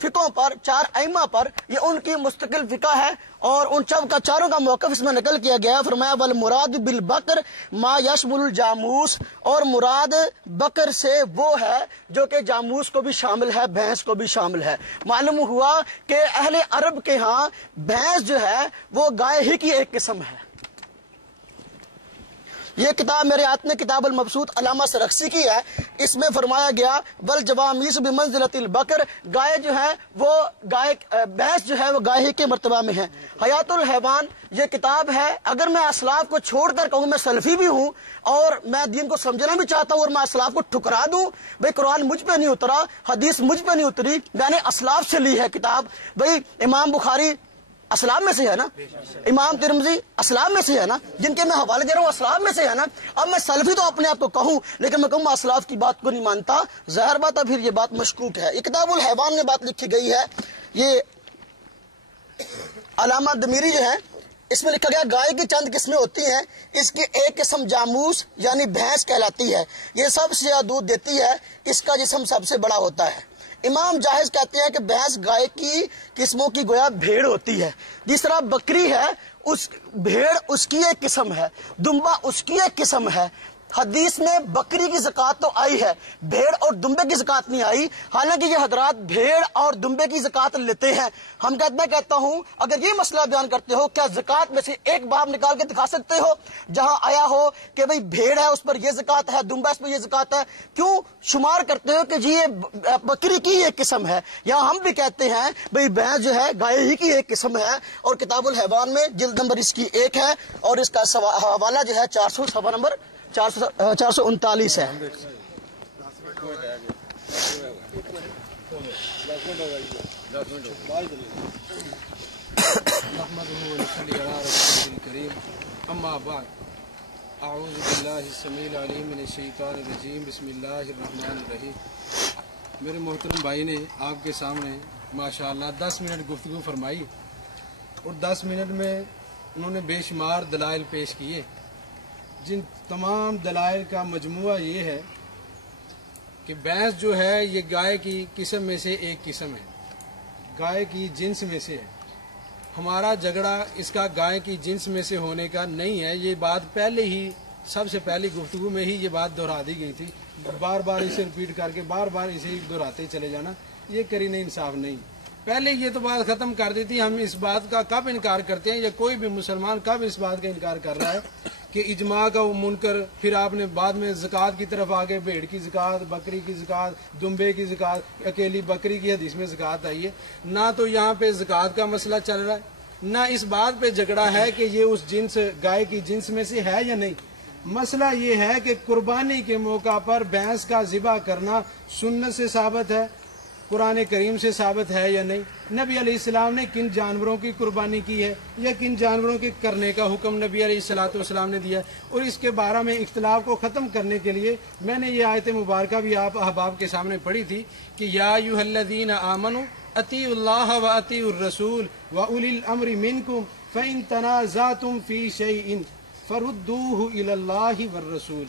فقہوں پر، 4 ائمہ پر، یہ ان کی مستقل فقہ ہے، اور ان چاروں کا موقف اس میں نقل کیا گیا۔ فرمایا والمراد بالبقر ما یشمل الجاموس، اور مراد بکر سے وہ ہے جو کہ جاموس کو بھی شامل ہے، بھینس کو بھی شامل ہے۔ معلوم ہوا کہ اہل عرب کے ہاں بھینس جو ہے وہ گائے ہی کی ایک قسم ہے۔ یہ کتاب میرے ہاتھ میں کتاب المبسوط علامہ سرخسی کی ہے، اس میں فرمایا گیا والجوامیس بمنزلۃ البقر، گائے جو ہے وہ بھینس جو ہے وہ گائے ہی کے مرتبہ میں ہے۔ حیات الحیوان یہ کتاب ہے، اگر میں اسلاف کو چھوڑ کر کہوں میں سلفی بھی ہوں اور میں دین کو سمجھنا بھی چاہتا ہوں اور میں اسلاف کو ٹھکرا دوں، بھئی قرآن مجھ پہ نہیں اترا، حدیث مجھ پہ نہیں اتری، میں نے اسلاف سے لی ہے کتاب۔ بھئی امام بخاری اسلام میں سے ہے نا، امام ترمذی اسلام میں سے ہے نا، جن کے میں حوالے دے رہا ہوں اسلام میں سے ہے نا۔ اب میں سلفی تو اپنے آپ کو کہوں، لیکن میں کہوں میں اسلاف کی بات کو نہیں مانتا، ظاہر بات ہے پھر یہ بات مشکوک ہے۔ یہ کتاب الحیوان میں بات لکھی گئی ہے، یہ علامہ دمیری جو ہے اس میں لکھا گیا گائے کی چند قسمیں ہوتی ہیں، اس کی ایک قسم جاموس یعنی بھینس کہلاتی ہے، یہ سب سے زیادہ دودھ دیتی ہے، اس کا جسم سب سے بڑا ہوتا ہے۔ امام جاہز کہتے ہیں کہ بھینس گائے کی قسموں کی گویا بھیڑ ہوتی ہے، جس طرح بکری ہے اس بھیڑ اس کی ایک قسم ہے، دمبا اس کی ایک قسم ہے۔ حدیث میں بکری کی زکوٰۃ تو آئی ہے، بھیڑ اور دمبے کی زکوٰۃ نہیں آئی، حالانکہ یہ حضرات بھیڑ اور دمبے کی زکوٰۃ لیتے ہیں۔ میں کہتا ہوں اگر یہ مسئلہ بیان کرتے ہو کیا زکوٰۃ میں سے ایک باب نکال کے دکھا سکتے ہو جہاں آیا ہو کہ بھئی بھیڑ ہے اس پر یہ زکوٰۃ ہے، دمبا اس پر یہ زکوٰۃ ہے؟ کیوں شمار کرتے ہو کہ جی یہ بکری کی ایک قسم ہے؟ یہاں ہم بھی کہتے ہیں بھئی بھینس جو ہے گائے ہی کی ایک قسم ہے، اور کتاب الحیوان میں جلد نمبر اس کی 1 ہے، اور اس کا حوالہ جو ہے 400 صفحہ نمبر 439 ہے۔ اما بعد اعوذ باللہ السمیع العلیم من الشیطان الرجیم بسم اللہ الرحمن الرحیم۔ میرے محترم بھائی نے آپ کے سامنے ماشاءاللہ 10 منٹ گفتگو فرمائی، اور 10 منٹ میں انہوں نے بے شمار دلائل پیش کیے، جن تمام دلائل کا مجموعہ یہ ہے کہ بھینس جو ہے یہ گائے کی قسم میں سے ایک قسم ہے، گائے کی جنس میں سے ہے۔ ہمارا جھگڑا اس کا گائے کی جنس میں سے ہونے کا نہیں ہے، یہ بات پہلے ہی سب سے پہلی گفتگو میں ہی یہ بات دہرا دی گئی تھی، بار بار اسے ریپیٹ کر کے بار بار اسے دہراتے چلے جانا یہ کرینہ انصاف نہیں۔ پہلے یہ تو بات ختم کر دی تھی، ہم اس بات کا کب انکار کرتے ہیں یا کوئی بھی مسلمان کب اس بات کا انکار کر رہا ہے کہ اجماع کا وہ منکر، پھر آپ نے بعد میں زکوٰۃ کی طرف آگے بھیڑ کی زکوٰۃ، بکری کی زکوٰۃ، دمبے کی زکوٰۃ، اکیلی بکری کی حدیث میں زکوٰۃ آئی ہے۔ نہ تو یہاں پہ زکوٰۃ کا مسئلہ چل رہا ہے، نہ اس بات پہ جھگڑا ہے کہ یہ اس جنس گائے کی جنس میں سے ہے یا نہیں۔ مسئلہ یہ ہے کہ قربانی کے موقع پر بھینس کا ذبح کرنا سنت سے ثابت ہے، قرآن کریم سے ثابت ہے یا نہیں، نبی علیہ السلام نے کن جانوروں کی قربانی کی ہے یا کن جانوروں کے کرنے کا حکم نبی علیہ السلام نے دیا ہے۔ اور اس کے بارے میں اختلاف کو ختم کرنے کے لیے میں نے یہ آیت مبارکہ بھی آپ احباب کے سامنے پڑھی تھی کہ یا ایھا الذین آمنوا اطیعوا اللہ واطیعوا الرسول واولی الامر منکم فان تنازعتم فی شیء فردوہ الی اللہ والرسول۔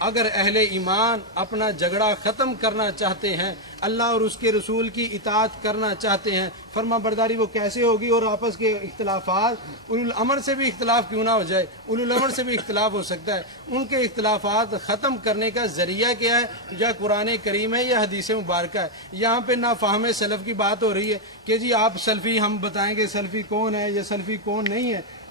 اگر اہل ایمان اپنا جھگڑا ختم کرنا چاہتے ہیں، اللہ اور اس کے رسول کی اطاعت کرنا چاہتے ہیں، فرما برداری وہ کیسے ہوگی؟ اور آپس کے اختلافات، اولو الامر سے بھی اختلاف کیوں نہ ہو جائے، اولو الامر سے بھی اختلاف ہو سکتا ہے، ان کے اختلافات ختم کرنے کا ذریعہ کیا ہے؟ یا قرآن کریم ہے یا حدیث مبارکہ ہے۔ یہاں پہ نہ فہم سلف کی بات ہو رہی ہے کہ جی آپ سلفی، ہم بتائیں گے سلفی کون ہے یا سلفی کون نہیں ہے۔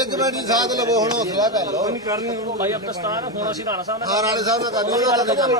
ਇੱਕ ਮਿੰਟ ਦੀ ਸਾਥ ਲਵੋ ਹੁਣ ਹੌਸਲਾ ਕਰ ਲਓ ਭਾਈ ਅਬ ਦਸਤਾਰ ਹੁਣ ਅਸੀਂ ਰਾਣਾ ਸਾਹਿਬ ਨਾਲ ਹਾਂ ਰਾਣੇ ਸਾਹਿਬ ਨਾਲ ਕਰਨੀ ਉਹਦਾ ਗੱਲ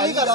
ਦੀ ਸਾਥ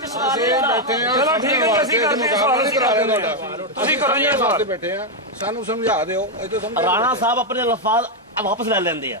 ਚਲੋ ਠੀਕ ਹੈ ਅਸੀਂ ਕਰਦੇ ਹਾਂ ਸਵਾਲ ਕਰਾ ਰਹੇ ਤੁਹਾਡਾ ਤੁਸੀਂ ਕਰੋ ਜੀ ਸਵਾਲ ਬੈਠੇ ਆ ਸਾਨੂੰ ਸਮਝਾ ਦਿਓ ਇਹ ਤਾਂ ਸਮਝ ਰਾਣਾ ਸਾਹਿਬ ਆਪਣੇ ਲਫ਼ਾਜ਼ ਵਾਪਸ ਲੈ ਲੈਂਦੇ ਆ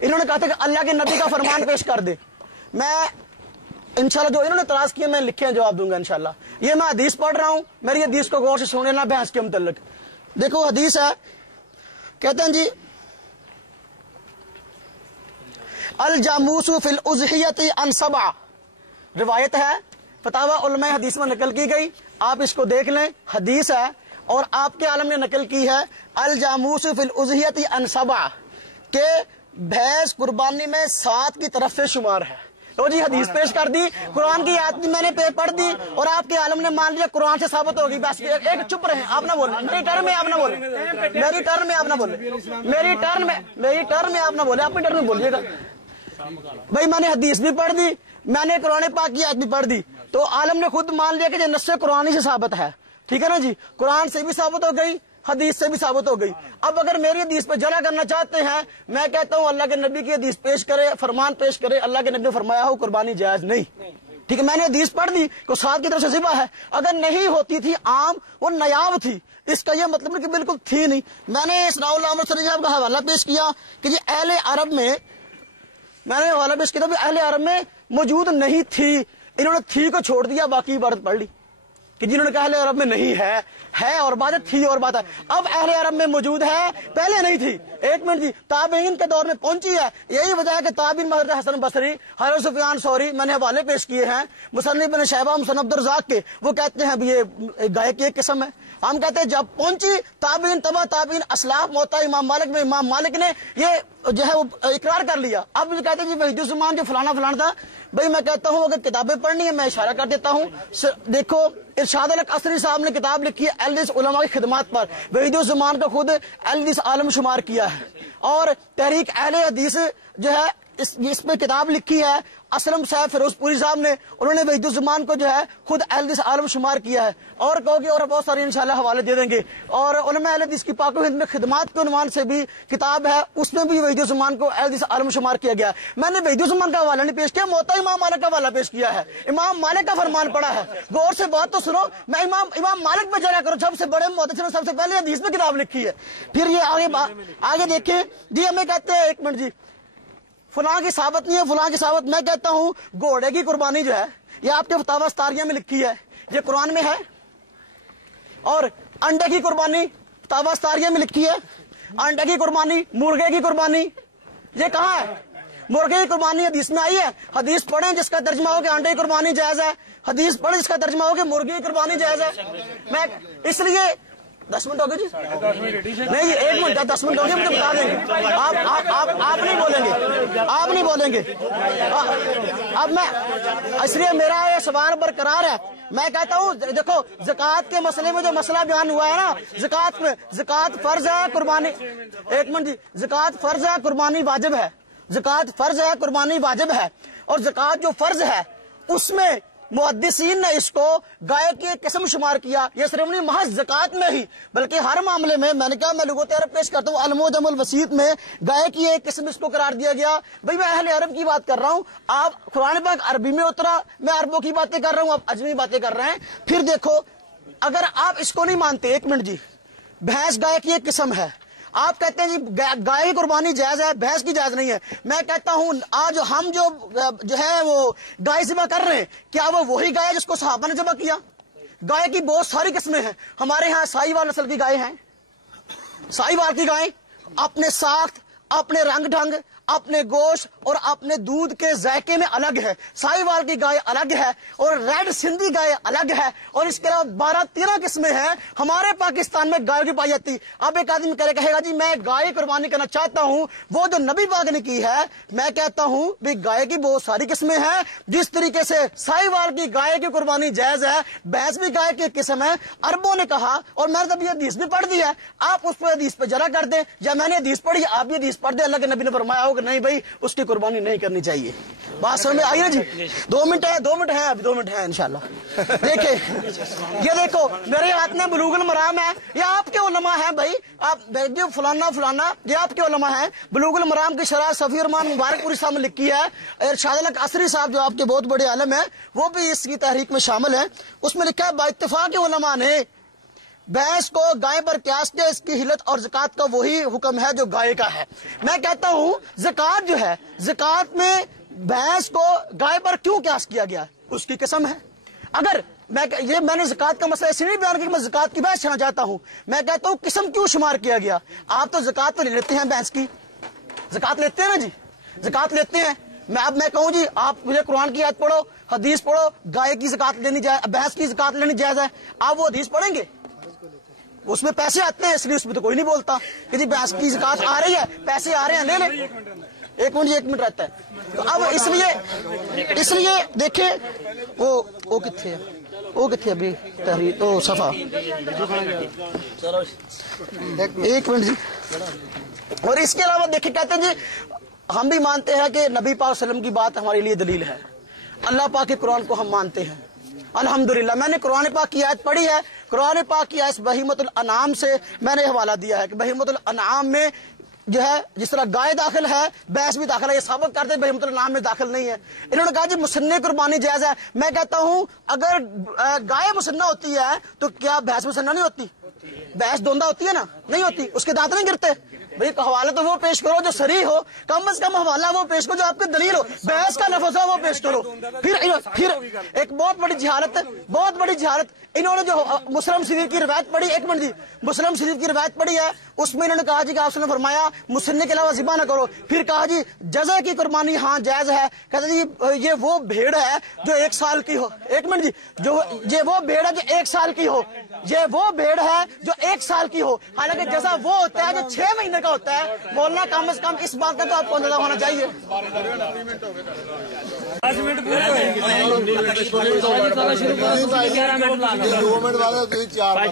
انہوں نے کہا تھا کہ اللہ کے نبی کا فرمان پیش کر دے. میں انشاءاللہ جو انہوں نے اعتراض کیے میں لکھے ہیں جواب دوں گا انشاءاللہ. یہ میں حدیث پڑھ رہا ہوں, میری حدیث کو غور سے سن لینا بحث کے متعلق. دیکھو حدیث ہے, کہتے ہیں جی الجاموس فی الاضحیۃ عن سبع, روایت ہے فتاوی علماء حدیث میں نقل کی گئی, آپ اس کو دیکھ لیں, حدیث ہے اور آپ کے عالم نے نقل کی ہے. الجاموس فی الاضحیۃ عن سبع, کہ بھینس قربانی میں 7 کی طرف سے شمار ہے. تو جی حدیث پیش کر دی, قرآن کی آیت میں نے پڑھ دی اور آپ کے عالم نے مان لیا قرآن سے ثابت ہوگی. بس ایک چپ رہے, آپ نہ بولیں, میری ٹرن میں آپ نہ بولیں, میری ٹرن میں آپ نہ بولیں, میری ٹرن میں آپ نہ بولیں, اپنی ٹرن میں بولیے گا. بھائی میں نے حدیث بھی پڑھ دی, میں نے قرآن پاک کی آیت بھی پڑھ دی, تو عالم نے خود مان لیا کہ یہ نص قرآن سے ثابت ہے. ٹھیک ہے نا جی, قرآن سے بھی ثابت ہو گئی, حدیث سے بھی ثابت ہو گئی. اب اگر میری حدیث پہ جلا کرنا چاہتے ہیں, میں کہتا ہوں اللہ کے نبی کی حدیث پیش کرے, فرمان پیش کرے. اللہ کے نبی نے فرمایا ہو قربانی جائز نہیں. ٹھیک ہے, میں نے حدیث پڑھ دی کہ 7 کی طرف سے ذبح ہے. اگر نہیں ہوتی تھی عام اور نیاب تھی, اس کا یہ مطلب نہیں کہ بالکل تھی نہیں. میں نے اسراء اللہ عمر صلی صاحب کا حوالہ پیش کیا کہ یہ اہل عرب میں, میں نے حوالہ پیش کیا اہل عرب میں موجود نہیں تھی, انہوں نے تھی کو چھوڑ دیا, باقی عبارت پڑھ لی کہ جنہوں نے کہا اہل عرب میں نہیں ہے اور بات تھی اور بات ہے. اب اہل عرب میں موجود ہے, پہلے نہیں تھی. ایک منٹ جی, تابعین کے دور میں پہنچی ہے. یہی وجہ ہے کہ تابعین حضرت حسن بصری, حضرت سفیان ثوری, میں نے حوالے پیش کیے ہیں مصنف بن شیبہ, مصنف عبدالرزاق کے, وہ کہتے ہیں یہ گائے کی ایک قسم ہے. ہم کہتے ہیں جب پہنچی تابعین تبع تابعین اسلاف موتا امام مالک میں, امام مالک نے یہ جو ہے وہ اقرار کر لیا. اب جو کہتے ہیں جی وحید الزمان جو فلانا تھا, بھائی میں کہتا ہوں اگر کتابیں پڑھنی ہے میں اشارہ کر دیتا ہوں. دیکھو ارشاد القصری صاحب نے کتاب لکھی ہے اہل علماء کی خدمات پر, وحید الزمان کا خود اہل عالم شمار کیا ہے, اور تحریک اہل حدیث جو ہے اس پہ کتاب لکھی ہے اسلم صاحب فیروز پوری صاحب نے, انہوں نے وحید الزمان کو جو ہے خود اہل عالم شمار کیا ہے. اور کہو گے اور بہت ساری انشاءاللہ حوالے دے دیں گے. اور علماء اہل حدیث کی پاک و ہند میں خدمات کے عنوان سے بھی کتاب ہے, اس میں بھی وحید الزمان کو اہل عالم شمار کیا گیا. میں نے وحید الزمان کا حوالہ نہیں پیش کیا, موتا امام مالک کا حوالہ پیش کیا ہے. امام مالک کا فرمان پڑا ہے, غور سے بات تو سنو. میں امام مالک پہ جرا کرو, سب سے بڑے محدث نے سب سے پہلے حدیث میں کتاب لکھی ہے. پھر یہ آگے دیکھیں جی, ہمیں کہتے ہیں ایک منٹ جی فلاں کی ثابت نہیں ہے, فلاں کی ثابت. میں کہتا ہوں گھوڑے کی قربانی جو ہے یہ آپ کے فتاوی ستاریہ میں لکھی ہے, یہ قرآن میں ہے. اور انڈے کی قربانی فتاوی ستاریہ میں لکھی ہے, انڈے کی قربانی, مرغے کی قربانی, یہ کہاں ہے؟ مرغے کی قربانی حدیث میں آئی ہے. حدیث پڑھیں جس کا ترجمہ ہو کہ انڈے کی قربانی جائز ہے, حدیث پڑھیں جس کا ترجمہ ہو کہ مرغی کی قربانی جائز ہے. میں اس لیے 10 منٹ ہو گئے جی, نہیں 1 منٹ 10 منٹ ہو گئے, مجھے بتا دیں گے. آپ نہیں بولیں گے, آپ نہیں بولیں گے. اب میں اس لیے میرا یہ سوال برقرار ہے. میں کہتا ہوں دیکھو زکوٰۃ کے مسئلے میں جو مسئلہ بیان ہوا ہے نا, زکوٰۃ میں زکوٰۃ فرض ہے, قربانی, 1 منٹ جی, زکوٰۃ فرض ہے, قربانی واجب ہے. زکوٰۃ فرض ہے, قربانی واجب ہے. اور زکوٰۃ جو فرض ہے اس میں محدثین نے اس کو گائے کی ایک قسم شمار کیا. یہ صرف نہیں محض زکوٰۃ میں ہی بلکہ ہر معاملے میں. میں نے کہا میں لغت عرب پیش کرتا ہوں, المعجم الوسیط میں گائے کی ایک قسم اس کو قرار دیا گیا. بھائی میں اہل عرب کی بات کر رہا ہوں, آپ قرآن پاک عربی میں اترا, میں عربوں کی باتیں کر رہا ہوں, آپ اجمی باتیں کر رہے ہیں. پھر دیکھو اگر آپ اس کو نہیں مانتے, 1 منٹ جی, بھینس گائے کی ایک قسم ہے, آپ کہتے ہیں جی گائے کی قربانی جائز ہے, بھینس کی جائز نہیں ہے. میں کہتا ہوں آج ہم جو ہے وہ گائے ذبح کر رہے ہیں, کیا وہ وہی گائے جس کو صحابہ نے ذبح کیا؟ گائے کی بہت ساری قسمیں ہیں. ہمارے ہاں سائی وال نسل کی گائے ہیں, سائی وال کی گائے اپنے ساخت, اپنے رنگ ڈھنگ, اپنے گوشت اور اپنے دودھ کے ذائقے میں الگ ہے. سائی وال کی گائے الگ ہے اور ریڈ سندھی گائے الگ ہے, اور اس کے علاوہ 12-13 قسمیں ہیں ہمارے پاکستان میں گائے کی پائی جاتی. اب ایک آدمی کہے گا جی میں گائے قربانی کرنا چاہتا ہوں وہ جو نبی پاک نے کی ہے. میں کہتا ہوں بھی گائے کی بہت ساری قسمیں ہیں. جس طریقے سے سائی وال کی گائے کی قربانی جائز ہے, بھینس بھی گائے کی ایک قسم ہے. عربوں نے کہا, اور میں نے یہ حدیث بھی پڑھ دی ہے, آپ اس پہ حدیث پہ جرا کر دیں, یا میں نے حدیث پڑھی آپ بھی حدیث پڑھ دیں. اللہ کے نبی نے فرمایا ہوگا نہیں بھائی اس کی قربانی نہیں کرنی چاہیے. بات سمجھ میں آئی نا جی؟ 2 منٹ ہے, 2 منٹ ہے, ابھی 2 منٹ ہے انشاءاللہ. دیکھیں یہ دیکھو میرے ہاتھ میں بلوغ المرام ہے, یہ آپ کے علماء ہیں بھائی, آپ جو فلانا یہ آپ کے علماء ہیں. بلوغ المرام کی شرح صفی الرحمان مبارک پوری صاحب نے لکھی ہے. ارشاد القصری صاحب جو آپ کے بہت بڑے عالم ہیں وہ بھی اس کی تحریک میں شامل ہیں. اس میں لکھا ہے با اتفاق علماء نے بھینس کو گائے پر قیاس کیا، اس کی حلت اور زکات کا وہی حکم ہے جو گائے کا ہے۔ میں کہتا ہوں زکات جو ہے، زکات میں بھینس کو گائے پر کیوں قیاس کیا گیا، اس کی قسم ہے۔ اگر میں نے زکات کا مسئلہ اس لیے نہیں بیان کیا کہ میں زکات کی بحث کرنا چاہتا ہوں، میں کہتا ہوں قسم کیوں شمار کیا گیا۔ آپ تو زکات تو لے لیتے ہیں، بھینس کی زکات لیتے ہیں نا جی، زکات لیتے ہیں۔ میں کہوں جی آپ مجھے قرآن کی آیت پڑھو، حدیث پڑھو، گائے کی زکات لینی جائز، بھینس کی زکات لینی جائز ہے، آپ وہ حدیث پڑھیں گے؟ اس میں پیسے آتے ہیں، اس لیے اس میں تو کوئی نہیں بولتا کہ جی بھینس کی زکات آ رہی ہے، پیسے آ رہے ہیں، لے لیں۔ ایک منٹ رہتا ہے۔ تو اب اس لیے دیکھیں وہ کتنے ابھی تحریر تو صفحہ ایک منٹ جی۔ اور اس کے علاوہ دیکھیں کہتے ہیں جی ہم بھی مانتے ہیں کہ نبی پاک صلی اللہ علیہ وسلم کی بات ہمارے لیے دلیل ہے، اللہ پاک کے قرآن کو ہم مانتے ہیں الحمدللہ۔ میں نے قرآن پاک کی آیت پڑھی ہے، قرآن پاک کی آیت بہیمۃ الانعام سے میں نے حوالہ دیا ہے کہ بہیمۃ الانعام میں جو ہے جس طرح گائے داخل ہے بھینس بھی داخل ہے، یہ ثابت کرتے ہیں بہیمۃ الانعام میں داخل نہیں ہے۔ انہوں نے کہا جی مسنہ قربانی جائز ہے، میں کہتا ہوں اگر گائے مسنہ ہوتی ہے تو کیا بھینس مسنہ نہیں ہوتی؟ بھینس دوندہ ہوتی ہے نا، نہیں ہوتی، اس کے دانت نہیں گرتے؟ بھئی حوالہ تو وہ پیش کرو جو صریح ہو، کم از کم حوالہ وہ پیش کرو جو آپ کی دلیل ہو، بحث کا لفظ ہے وہ پیش کرو۔ پھر ایک بہت بڑی جہالت انہوں نے جو مسلم شریف کی روایت پڑھی، ایک منٹ جی، مسلم شریف کی روایت پڑھی ہے، اس میں انہوں نے کہا جی کہ آپ نے فرمایا مسنہ کے علاوہ ذبح نہ کرو، پھر کہا جی جزع کی قربانی ہاں جائز ہے، کہتے جی یہ وہ بھیڑ ہے جو 1 سال کی ہو، ایک منٹ جی، یہ وہ بھیڑ ہے جو 1 سال کی ہو، یہ وہ بھیڑ ہے جو 1 سال کی ہو، حالانکہ جزع وہ ہوتا ہے جو 6 مہینے کا ہوتا ہے۔ بولنا کم از کم اس بات کا تو آپ کو اندازہ ہونا چاہیے۔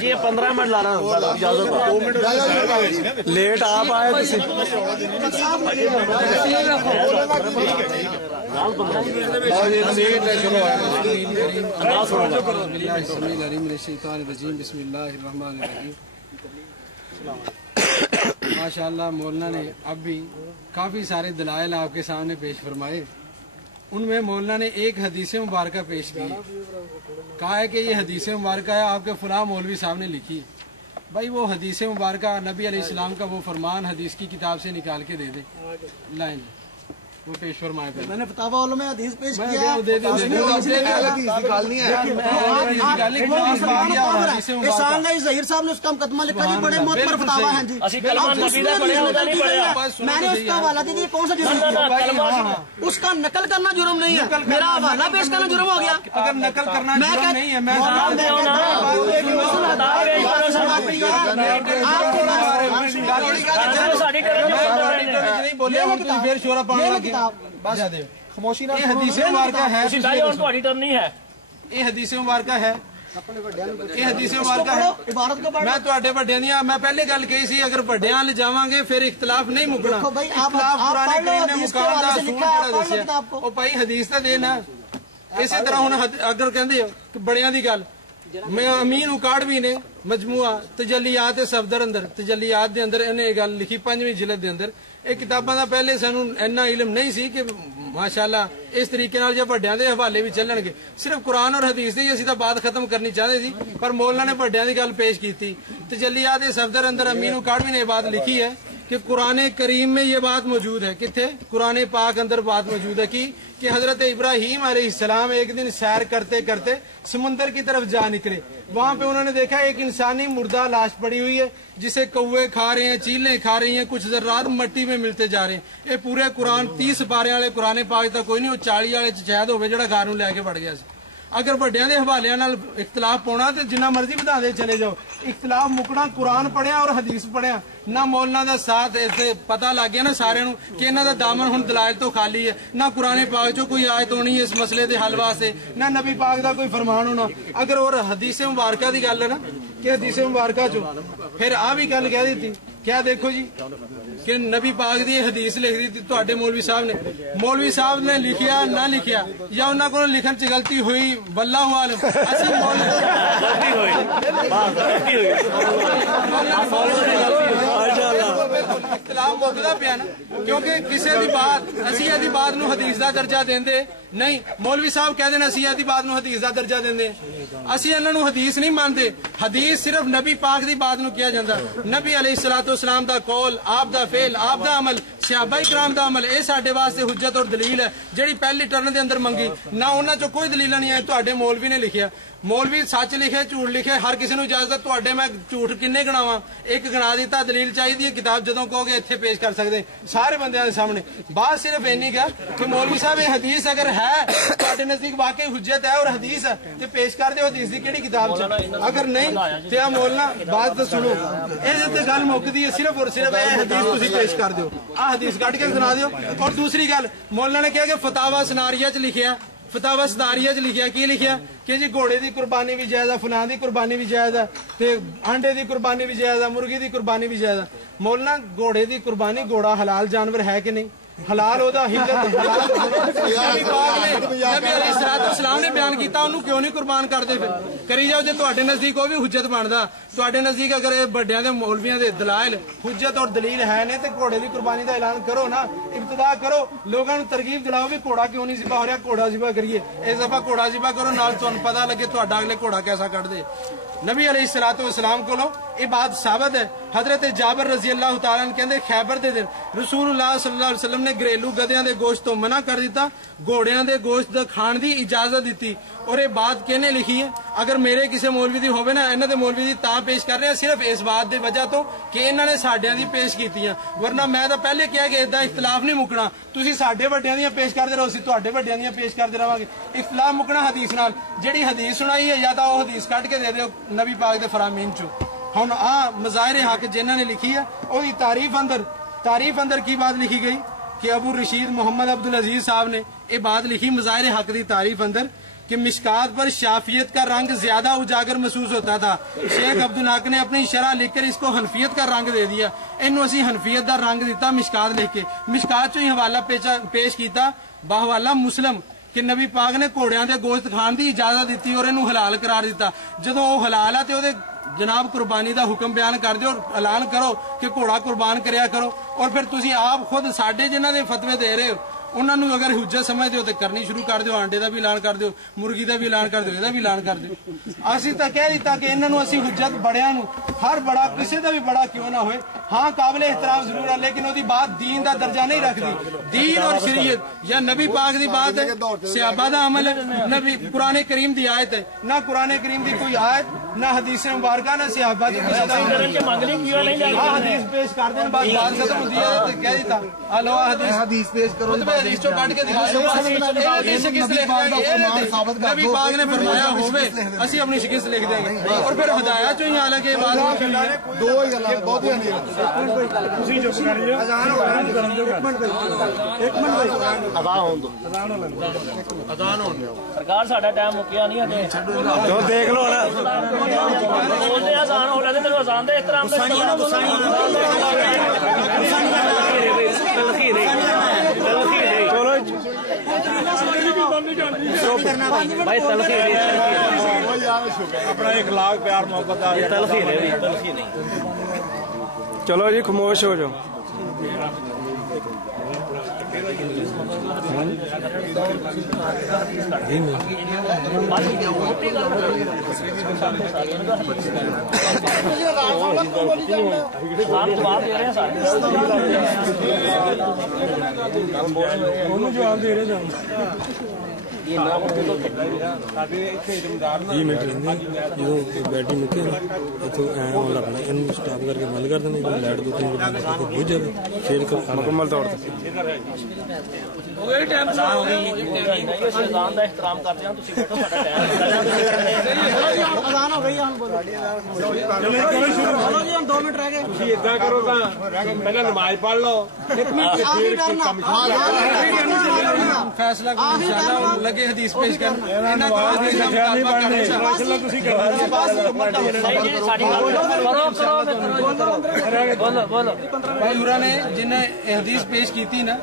جی 15 منٹ لا رہا لیٹ آپ آئے بسم اللہ الرحمن الرحیم۔ ماشاء اللہ مولانا نے اب بھی کافی سارے دلائل آپ کے سامنے پیش فرمائے، ان میں مولانا نے ایک حدیث مبارکہ پیش کی، کہا ہے کہ یہ حدیث مبارکہ ہے آپ کے فلاں مولوی صاحب نے لکھی۔ بھائی وہ حدیث مبارکہ نبی علیہ السلام کا وہ فرمان حدیث کی کتاب سے نکال کے دے دے، لائن وہ پیش فرمائے۔ میں نے فتاوی علوم حدیث پیش کیا، ظہیر صاحب نے اس کا مقدمہ لکھا جی، بڑے معتبر فتاوی ہیں جی، میں نے اس کا حوالہ دیا، کون سا جرم؟ اس کا نقل کرنا جرم نہیں ہے، میرا حوالہ پیش کرنا جرم ہو گیا۔ اگر نقل کرنا جرم نہیں ہے، خاموشی نہ، یہ حدیث مبارکہ ہے، یہ حدیث مبارکہ ہے، یہ حدیث مبارکہ ہے۔ میں تواڈے وڈیاں دی میں پہلے گل کہی سی، اگر وڈیاں لے جاواں گے پھر اختلاف نہیں مکنا، اختلاف قرآن کریم نے مقام دا اصول جڑا دسیا او بھائی حدیث تے دینا۔ اسی طرح ہن اگر کہندے کہ بڑیاں دی گل، میں امین اکاڑوی نے مجموعہ تجلیات صفدر اندر، تجلیات دے اندر انہیں گل لکھی 5ویں جلد دے اندر۔ یہ کتاباں دا پہلے سانوں اینا علم نہیں سی کہ ماشاءاللہ اس طریقے نال جب وڈیاں دے حوالے بھی چلن گے، صرف قرآن اور حدیث دی اسی تا بات ختم کرنی چاہتے سی، پر مولانا نے وڈیاں دی گل پیش کیتی۔ تجلیات صفدر اندر امین اکاڑوی نے یہ بات لکھی ہے کہ قرآن کریم میں یہ بات موجود ہے، کتنے قرآن پاک اندر بات موجود ہے کہ حضرت ابراہیم علیہ السلام ایک دن سیر کرتے کرتے سمندر کی طرف جا نکلے، وہاں پہ انہوں نے دیکھا ایک انسانی مردہ لاش پڑی ہوئی ہے جسے کوے کھا رہے ہیں، چیلیں کھا رہی ہیں، کچھ ذرات مٹی میں ملتے جا رہے ہیں۔ یہ پورے قرآن 30 پارے والے قرآن پاک تک کوئی نہیں، وہ 40 والے شاید ہوئے جڑا گھر لے کے بڑھ گیا سی۔ اگر وڈیاں دے حوالے نال اختلاف پاؤنا تو جنہ مرضی بتا دے چلے جاؤ، اختلاف مکنا قرآن پڑھیا اور حدیث پڑھیا نہ مولانا دا ساتھ ایسے پتہ لگ گیا نا سارے نو کہ انہاں دا دامن ہن دلائل تو خالی ہے، نہ قرآن پاک چوں کوئی آیت ہونی ہے اس مسئلے دے حل واسطے، نہ نبی پاک دا کوئی فرمان ہونا۔ اگر اور حدیث مبارکہ دی گل ہے نا کہ حدیث مبارکہ چوں پھر آ بھی گل کہہ دیتی، کیا دیکھو جی کہ نبی پاک دی حدیث لکھ دی تھی تواڈے مولوی صاحب نے لکھیا نہ لکھیا یا انہاں کول لکھن چ غلطی ہوئی واللہ عالم، اسی اختلاف مکدا پیا نا۔ کیونکہ کسی دی بات اسی دی بات نو حدیث دا درجہ دیندے نہیں. مولوی صاحب کہہ دین اسی دی بات نو حدیث دا درجہ دیندے, اسی انہاں نو حدیث نہیں مانتے. حدیث صرف نبی پاک دی بات نو کیا جاندا. نبی علیہ الصلوۃ والسلام دا قول, آپ دا فعل, آپ دا عمل, صحابہ کرام دا عمل, اے ساڈے واسطے حجت اور دلیل ہے جڑی پہلی ٹرن دے اندر منگی. نہ انہاں چ کوئی دلیل نہیں ہے تواڈے مولوی نے لکھیا. مولوی سچ لکھے جھوٹ لکھے ہر کسی نو اجازت. تواڈے میں جھوٹ کنے گناواں, ایک گنا دیتا. دلیل چاہیے کتاب جدوں کہو گے اتنے پیش کر سکتے سارے بندیاں دے سامنے. بات صرف اینی کا کہ مولوی صاحب یہ حدیث اگر ہے تواڈے نزدیک واقعی حجت ہے اور حدیث ہے تے پیش کر دیو. حدیث دی کیڑی کتاب چ اگر نہیں تے مولانا بات تو سنو, اے تے گل مکدی ہے صرف اور صرف اے حدیث تسی پیش کر دیو, آ حدیث کٹ کے سنا دیو. اور دوسری گل مولانا نے کہا کہ فتاوا سناریہ چ لکھیا, فتاوا ستاریہ چ لکھیا کی لکھیا کہ جی گھوڑے دی قربانی بھی جائز ہے, فلاں دی قربانی بھی جائز ہے, تے انڈے دی قربانی بھی جائز ہے, مرغی دی قربانی بھی جائز ہے. مولانا گھوڑے دی قربانی, گھوڑا حلال جانور ہے کہ نہیں؟ حلال ہوتا ہلت نبی علیہ الصلوۃ والسلام نے بیان کیتا, انہوں کیوں نہیں قربان کرتے؟ پھر کری جاؤ جے تواڈے نزدیک وہ بھی حجت بندا. تواڈے نزدیک اگر یہ بڑیاں دے مولویاں دے دلائل حجت اور دلیل ہے نے تے گھوڑے دی قربانی دا اعلان کرو نا, ابتدا کرو, لوگاں نوں ترغیب دلاؤ بھی گھوڑا کیوں نہیں ذبح ہو رہا, گھوڑا ذبح کریے. اس دفعہ گھوڑا ذبح کرو, نال تانوں پتہ لگے تہاڈا اگلے گھوڑا کیسا کٹ دے. نبی علیہ الصلوۃ والسلام کولوں یہ بات ثابت ہے. حضرت جابر رضی اللہ تعالیٰ عنہ کہندے خیبر دے دن رسول اللہ صلی اللہ علیہ وسلم نے گھریلو گدیاں دے گوشت تو منع کر دیتا, گھوڑیاں دے گوشت دا کھان دی اجازت دیتی. اور یہ بات کہنے لکھی ہے, اگر میرے کسی مولوی دی ہوے نا, انہاں دے مولوی دی تاں پیش کر رہے ہیں صرف اس بات دی وجہ تو کہ انہاں نے ساڈیاں دی پیش کیتیاں, ورنہ میں تو پہلے کیا کہ ادھا اختلاف نہیں مکنا. تسی ساڈے وڈیاں دیاں پیش کردے رہو, اسی تواڈے وڈیاں دیاں پیش کردے رہواں گے. اختلاف مکنا حدیث نال. جڑی حدیث سنائی ہے یا تا وہ حدیث کٹ کے دے دیو نبی پاک دے فرامین چوں. ہن مظاہر حق جنہاں نے لکھی ہے وہی تعریف اندر کی بات لکھی گئی کہ ابو رشید محمد عبدالعزیز صاحب نے یہ بات لکھی مظاہر حق دی تعریف اندر کہ مشکات پر شافیت کا رنگ زیادہ اجاگر محسوس ہوتا تھا. شیخ عبدالحق نے اپنی شرح لکھ کر اس کو حنفیت کا رنگ دے دیا. انہوں اسی حنفیت دا رنگ دیتا مشکات لکھ کے. مشکات چوں ہی حوالہ پیش کیتا بحوالہ مسلم کہ نبی پاک نے گھوڑیاں دے گوشت کھان دی اجازت دیتی اور انہوں حلال قرار دیتا. جدوں وہ حلال ہے تے او دے جناب قربانی دا حکم بیان کر دیو اور اعلان کرو کہ گھوڑا قربان کریا کرو. اور پھر تسی آپ خود ساڈے جنہاں دے فتوے دے رہے ہو انہاں نوں اگر حجت سمجھ دیو تے کرنی شروع کر دیو. انڈے دا بھی اعلان کر دیو, مرغی دا بھی اعلان کر دیو, ادا بھی اعلان کر دیو. اسی تا کہہ دیتا کہ انہاں نوں اسی حجت بڑیاں نوں ہر بڑا کسی دا بھی بڑا کیوں نہ ہوئے ہاں قابل احترام ضرور ہے, لیکن وہ بات دین دا درجہ نہیں رکھتی. دین اور شریعت یا نبی پاک دی بات ہے, صحابہ دا عمل ہے, نبی قرآن کریم دی آیت ہے. نہ قرآن کریم دی کوئی آیت, نہ حدیث مبارکہ, نہ صحابہ دی حدیث پیش کر دیں بات ختم ہوتی ہے. کہہ دیتا ہلو حدیث پیش کرو, حدیث چوں کٹ کے دکھا نبی پاک نے فرمایا ہوئے اسی اپنی شکست لکھ دیں گے. اور پھر ہدایت چوں ہی حالانکہ دو ہی بہت سرکار ساڈا ٹائم مکیا نہیں ہے, دیکھ لو بولتے آسان ہو رہے تینوں آسان دے احترام بھائی اپنا اخلاق پیار محبت تلخی نہیں. چلو جی خاموش ہو جاؤ. جواب دے رہے بیٹری مکے رکھنا اسٹاپ کر کے بند کر دینا, لائٹ دو تین بجھ جائے پھر مکمل طور احترام کرتے ہیں. کرو پہلے نماز پڑھ لو فیصلہ لگے حدیث پیش کر نے جنہیں حدیث پیش کی تھی نا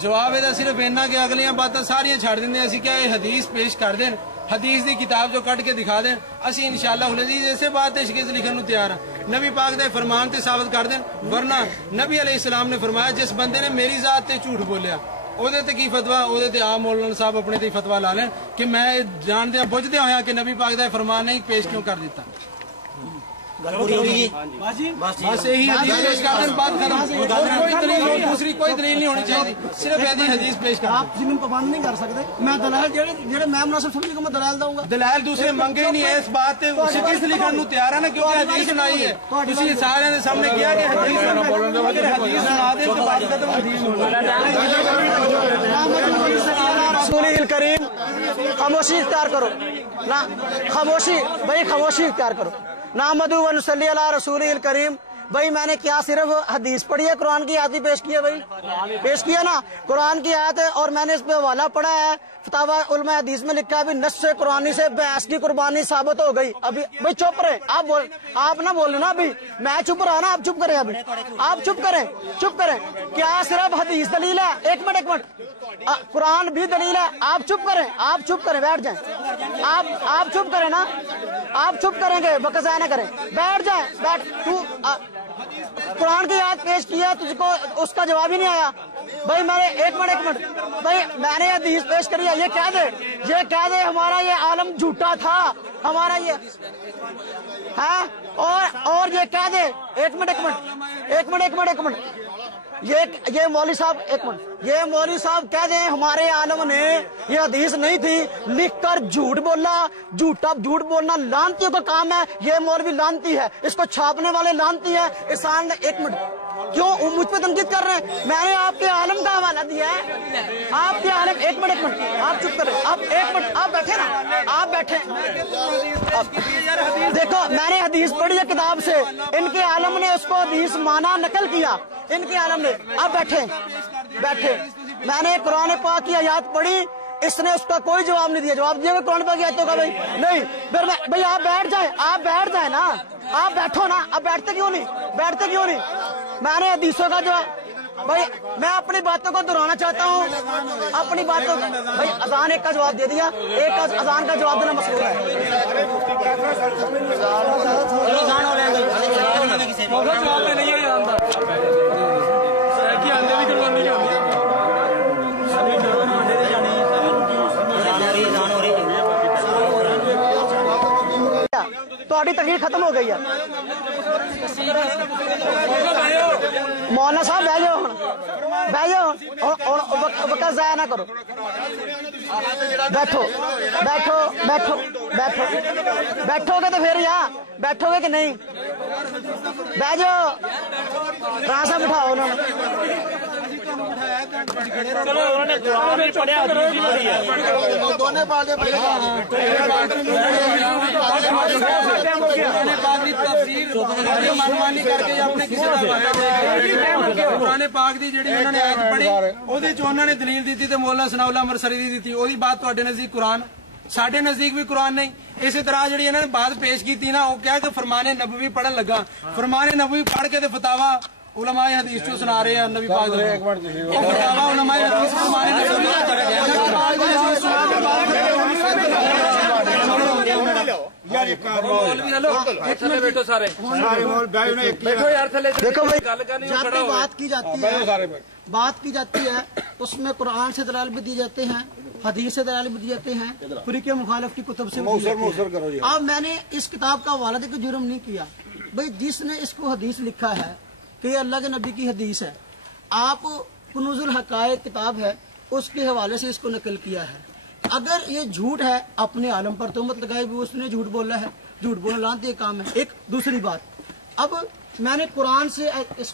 جواب یہ صرف اینا کہ اگلیاں باتیں ساری چھڑ دیں. اسی کیا یہ حدیث پیش کر دیں, حدیث دی کتاب جو کٹ کے دکھا دیں, اسی انشاءاللہ العزیز ایسے بات ہے شکست لکھن نو تیار ہیں. نبی پاک دے فرمان تے ثابت کر دیں، ورنہ نبی علیہ السلام نے فرمایا جس بندے نے میری ذات تے جھوٹ بولیا ਉਹਦੇ ਤੇ ਕੀ ਫਤਵਾ, ਉਹਦੇ ਤੇ ਆਪ ਮੌਲਾਨਾ ਸਾਹਿਬ ਆਪਣੇ ਤੇ ਫਤਵਾ ਲਾ ਲੈਣ ਕਿ ਮੈਂ ਜਾਣਦਿਆਂ ਬੁੱਝਦਿਆਂ ਹੋਇਆ ਕਿ ਨਬੀ ਪਾਕ ਦਾ ਫਰਮਾਨ ਨਹੀਂ ਪੇਸ਼ ਕਿਉਂ ਕਰ ਦਿੱਤਾ। گل پوری ہوگی جی، بس یہی حدیث پیش کر دیں، بات ختم، کوئی دلیل دوسری کوئی دلیل نہیں ہونی چاہیے، صرف ایسی حدیث پیش کر دیں۔ آپ زمین پابند نہیں کر سکتے، میں دلائل جڑے میں مناسب سمجھ کو میں دلائل دوں گا، دلائل دوسرے منگے ہی نہیں ہے، اس بات تے کس لکھن نو تیار ہے نا، کیونکہ حدیث سنائی ہے، تسی سارے نے سامنے کیا کہ حدیث سنا دیں تو بات ختم۔ رسول کریم خاموشی اختیار کرو نا، خاموشی بھائی، خاموشی اختیار کرو۔ نحمدہ و نصلی علی رسول کریم، بھائی میں نے کیا صرف حدیث پڑھی ہے، قرآن کی آیت ہی پیش کی ہے، بھائی پیش کیا نا، قرآن کی آیت ہے اور میں نے اس پہ حوالہ پڑھا ہے، فتاوی علماء حدیث میں لکھا ہے ابھی نص قرآنی سے بحث کی قربانی ثابت ہو گئی۔ ابھی بھائی چپ رہے، آپ نہ بول نا، ابھی میں چپ رہا نا، آپ چپ کریں، ابھی آپ چپ کریں، کیا صرف حدیث دلیل ہے؟ ایک منٹ، قرآن بھی دلیل ہے، آپ چپ کریں، بیٹھ جائیں، آپ چپ کریں نا، آپ چپ کریں گے، وقت ضائع نہ کریں، بیٹھ جائیں، تو قرآن کی آیت پیش کی ہے، تجھ کو اس کا جواب ہی نہیں آیا۔ بھائی میں نے ایک منٹ بھائی میں نے حدیث پیش کری ہے، یہ کہہ دے ہمارا یہ عالم جھوٹا تھا، ہمارا یہ ہے، اور یہ کہہ دے، ایک منٹ یہ مولوی صاحب، ایک منٹ، یہ مولوی صاحب کہہ دیں ہمارے عالم نے یہ حدیث نہیں تھی، لکھ کر جھوٹ بولنا لانتیوں کا کام ہے، یہ مولوی لانتی ہے، اس کو چھاپنے والے لانتی ہے، احسان نے ایک منٹ کیوں مجھ پہ تنقید کر رہے ہیں؟ میں نے آپ کے عالم کا حوالہ دیا ہے، آپ کے عالم، ایک منٹ آپ چپ کریں، آپ ایک منٹ، آپ بیٹھے نا، آپ بیٹھے، دیکھو میں نے حدیث پڑھی ہے کتاب سے، ان کے عالم نے اس کو حدیث مانا نقل کیا، ان کے عالم نے، آپ بیٹھے، میں نے قرآن پاک کی آیات پڑھی، اس نے اس کا کوئی جواب نہیں دیا، جواب دیا قرآن پاک کی آیتوں کا، بھائی نہیں، پھر بھائی آپ بیٹھ جائیں نا، آپ بیٹھو نا، آپ بیٹھتے کیوں نہیں؟ میں نے حدیثوں کا جواب، بھائی میں اپنی باتوں کو دہرانا چاہتا ہوں، اپنی باتوں، بھائی اذان ایک کا جواب دے دیا، ایک اذان کا جواب دینا مسئلہ ہے۔ تھوڑی تقریر ختم ہو گئی ہے، مولانا صاحب بہ جاؤ، وقت ضائع نہ کرو، بیٹھو گے تو پھر بیٹھو گے کہ نہیں؟ بہ جاؤ، راہ صاحب بٹھاؤ انہوں قرآن پاک دی جڑی انہوں نے آیت پڑھی اودے چ انہوں نے دلیل دیتی تے مولانا ثناء اللہ مرسری دی دیتی، وہی بات تواڈے نزدیک قرآن، ساڈے نزدیک بھی قرآن نہیں۔ اسی طرح جڑی انہوں نے بات پیش کی تھی نا، وہ کیا کہ فرمان نبوی پڑھن لگا، فرمان نبوی پڑھ کے تے فتاوا علماء حدیث چوں سنا رہے ہیں نبی پاک دے، فتاوا علماء حدیث فرمان نبوی بات کی جاتی ہے اس میں قرآن سے دلائل بھی دی جاتے ہیں، حدیث سے دلائل بھی دی جاتے ہیں، فریق مخالف کی کتب سے بھی دی جاتی ہے۔ اب میں نے اس کتاب کا حوالہ دے کے جرم نہیں کیا، بھئی جس نے اس کو حدیث لکھا ہے کہ یہ اللہ کے نبی کی حدیث ہے، آپ کنوز الحقائق کتاب ہے اس کے حوالے سے اس کو نقل کیا ہے، اگر یہ جھوٹ ہے اپنے عالم پر تہمت لگائی بھی اس نے جھوٹ بولا ہے، جھوٹ بولنا لانتی یہ کام ہے۔ ایک دوسری بات، اب میں نے قرآن سے اس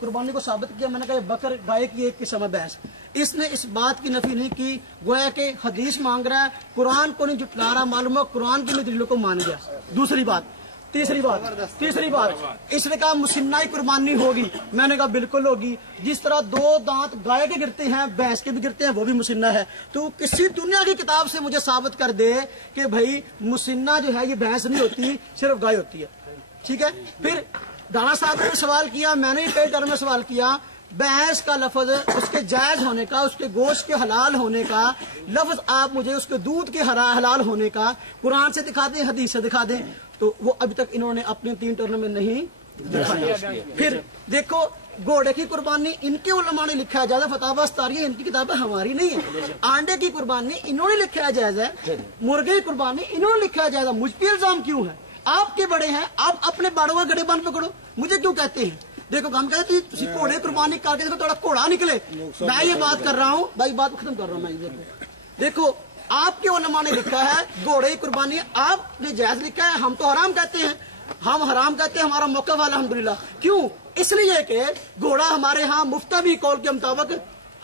قربانی کو ثابت کیا، میں نے کہا بکر گائے کی ایک قسم ہے بحث، اس نے اس بات کی نفی نہیں کی، گویا کہ حدیث مانگ رہا ہے، قرآن کو نہیں جھٹلا رہا، معلوم ہے قرآن کی دلیلوں کو مان گیا۔ دوسری بات، تیسری بات اس نے کہا مسنہ قربانی ہوگی، میں نے کہا بالکل ہوگی، جس طرح دو دانت گائے کے گرتے ہیں بھینس کے بھی گرتے ہیں وہ بھی مسنہ ہے، تو کسی دنیا کی کتاب سے مجھے ثابت کر دے کہ بھائی مسنہ جو ہے یہ بھینس نہیں ہوتی صرف گائے ہوتی ہے، ٹھیک ہے۔ پھر دانا صاحب نے سوال کیا، میں نے کئی ٹرم میں سوال کیا، بھینس کا لفظ اس کے جائز ہونے کا، اس کے گوشت کے حلال ہونے کا لفظ آپ مجھے اس کے دودھ کے حلال ہونے کا قرآن سے دکھا دیں، حدیث سے دکھا دیں، تو وہ ابھی تک انہوں نے اپنے 3 ٹرم میں نہیں پھر دیکھو گھوڑے کی قربانی ان کے علماء نے لکھا ہے جائز ہے، فتاوی استاریہ ان کی کتاب ہے، ہماری نہیں ہے۔ آنڈے کی قربانی انہوں نے لکھا ہے جائز ہے، مرغے کی قربانی انہوں نے لکھا ہے جائز ہے، مجھ پہ الزام کیوں ہے؟ آپ کے بڑے ہیں، آپ اپنے باڑوں کا گڑے بان پکڑو، مجھے کیوں کہتے ہیں؟ دیکھو ہم کہتے ہیں تھی گھوڑے قربانی کر کے دیکھو تھوڑا گھوڑا نکلے، میں یہ بات کر رہا ہوں بھائی، بات ختم کر رہا ہوں میں۔ دیکھو آپ کے علماء نے لکھا ہے گھوڑے کی قربانی، آپ نے جائز لکھا ہے، ہم تو حرام کہتے ہیں، ہم حرام کہتے ہیں، ہمارا موقف ہے الحمدللہ۔ کیوں؟ اس لیے کہ گھوڑا ہمارے ہاں مفتوی قول کے مطابق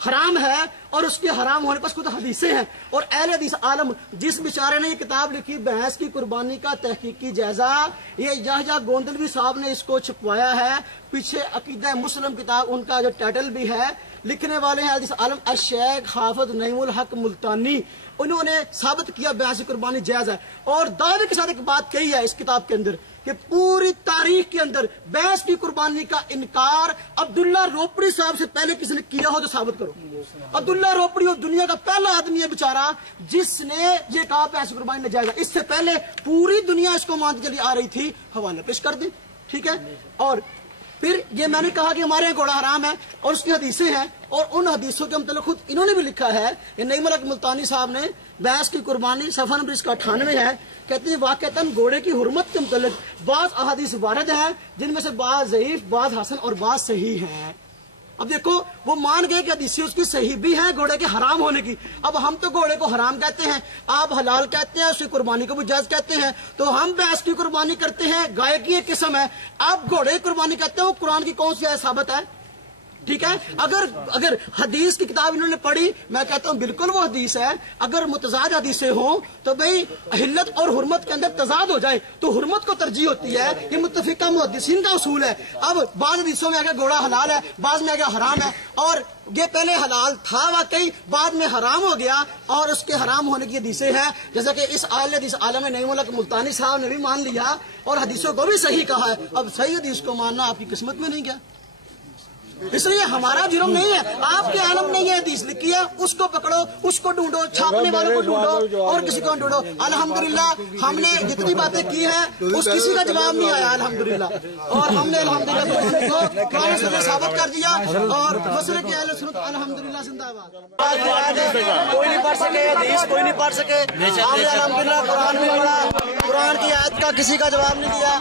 حرام ہے، اور اس کے حرام ہونے پر خود حدیثیں ہیں، اور اہل حدیث عالم جس بیچارے نے یہ کتاب لکھی بھینس کی قربانی کا تحقیقی جائزہ، یہ یحییٰ گوندلوی صاحب نے اس کو چھپوایا ہے، پیچھے عقیدہ مسلم کتاب ان کا جو ٹائٹل بھی ہے، لکھنے والے ہیں حدیث عالم الشیخ حافظ نعیم الحق ملتانی، انہوں نے ثابت کیا بھینس کی قربانی جائز ہے، اور دعوے کے ساتھ ایک بات کہی ہے اس کتاب کے اندر کہ پوری تاریخ کے اندر بھینس کی قربانی کا انکار عبداللہ روپڑی صاحب سے پہلے کسی نے کیا ہو تو ثابت کرو۔ عبداللہ روپڑی اور دنیا کا پہلا آدمی ہے بیچارہ جس نے یہ کہا بھینس کی قربانی ناجائز ہے، اس سے پہلے پوری دنیا اس کو مانتی چلی آ رہی تھی، حوالہ پیش کر دیں، ٹھیک ہے۔ اور پھر یہ میں نے کہا کہ ہمارے یہاں گھوڑا حرام ہے اور اس کی حدیثیں ہیں، اور ان حدیثوں کے متعلق خود انہوں نے بھی لکھا ہے، یہ نعیم الحق ملتانی صاحب نے بھینس کی قربانی صفحہ نمبر اس کا 98 ہے، کہتے ہیں واقعتاً گھوڑے کی حرمت کے متعلق بعض احادیث وارد ہیں جن میں سے بعض ضعیف، بعض حسن اور بعض صحیح ہیں۔ اب دیکھو وہ مان گئے کہ حدیثیں اس کی صحیح بھی ہیں گھوڑے کے حرام ہونے کی، اب ہم تو گھوڑے کو حرام کہتے ہیں، آپ حلال کہتے ہیں، اس کی قربانی کو بھی جائز کہتے ہیں، تو ہم بھینس کی قربانی کرتے ہیں، گائے کی ایک قسم ہے، آپ گھوڑے کی قربانی کہتے ہیں، وہ قرآن کی کون سی آیت ثابت ہے؟ ٹھیک ہے، اگر حدیث کی کتاب انہوں نے پڑھی، میں کہتا ہوں بالکل وہ حدیث ہے، اگر متضاد حدیثیں ہوں تو بھئی حلت اور حرمت کے اندر تضاد ہو جائے تو حرمت کو ترجیح ہوتی ہے، یہ متفقہ محدثین کا اصول ہے۔ اب بعض حدیثوں میں آگے گھوڑا حلال ہے، بعض میں آگے حرام ہے، اور یہ پہلے حلال تھا واقعی، بعد میں حرام ہو گیا، اور اس کے حرام ہونے کی حدیثیں ہیں، جیسا کہ اس اہل حدیث عالم نعیم الحق ملتانی صاحب نے بھی مان لیا اور حدیثوں کو بھی صحیح کہا ہے۔ اب صحیح حدیث کو ماننا آپ کی قسمت میں نہیں گیا، اس لیے ہمارا جرم نہیں ہے، آپ کے عالم نے یہ حدیث لکھی ہے، اس کو پکڑو، اس کو ڈھونڈو، چھاپنے والوں کو ڈھونڈو اور کسی کو ڈھونڈو۔ الحمدللہ ہم نے جتنی باتیں کی ہیں اس کسی کا جواب نہیں آیا الحمدللہ، اور ہم نے الحمدللہ کو قرآن سے ثابت کر دیا، اور مسئلے کے اہل سنت الحمدللہ زندہ باد۔ کوئی نہیں پڑھ سکے حدیث، کوئی نہیں پڑھ سکے، ہم نے الحمدللہ قرآن میں پڑھا، قرآن کی آیت کا کسی کا جواب نہیں دیا،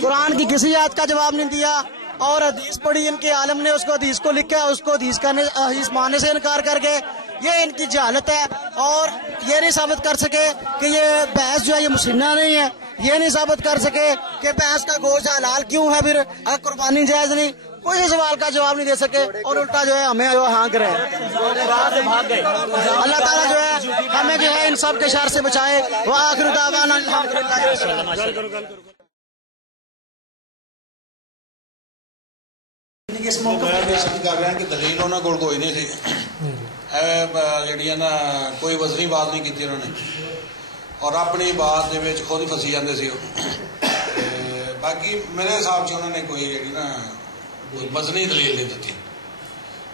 قرآن کی کسی آیت کا جواب نہیں دیا، اور حدیث پڑھی ان کے عالم نے، اس کو حدیث کو لکھا ہے، اس کو حدیث ماننے سے انکار کر کے، یہ ان کی جہالت ہے، اور یہ نہیں ثابت کر سکے کہ یہ بھینس جو ہے یہ مسنہ نہیں ہے، یہ نہیں ثابت کر سکے کہ بھینس کا گوشت حلال کیوں ہے، پھر قربانی جائز نہیں، کوئی سوال کا جواب نہیں دے سکے، اور الٹا جو ہے ہمیں جو ہانک رہے ہیں۔ اللہ تعالیٰ جو ہے ہمیں جو ہے ان سب کے شر سے بچائے۔ وآخر دعوانا الحمدللہ۔ اس موقع کر رہے ہیں کہ دلیل انہوں کو کوئی نہیں سی، جڑی نا کوئی وزنی بات نہیں کی انہوں نے، اور اپنی بات دے خود ہی فسی جاتے سی۔ باقی میرے حساب سے انہوں نے کوئی جڑی نا کوئی وزنی دلیل نہیں دیتی،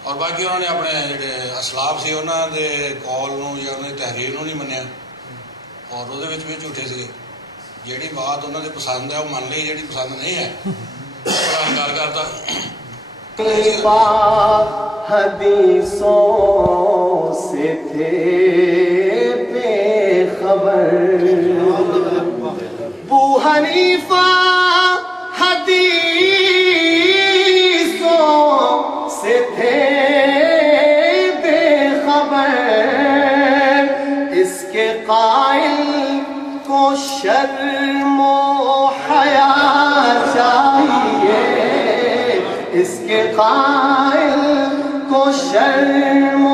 اور باقی انہوں نے اپنے جڑے اسلاف سے انہوں دے کال نو یا انہوں نے تحریر نو نہیں منیا، اور وہ بھی جھوٹے سی، جیڑی بات انہوں نے پسند ہے وہ من لی، جیڑی پسند نہیں ہے بڑا انکار کرتا۔ حدیثوں سے تھے بے خبر، ابو حنیفہ حدیثوں سے تھے بے خبر، اس کے قائل کو شرم و حیا چاہیے، اس کے قائل کو شرم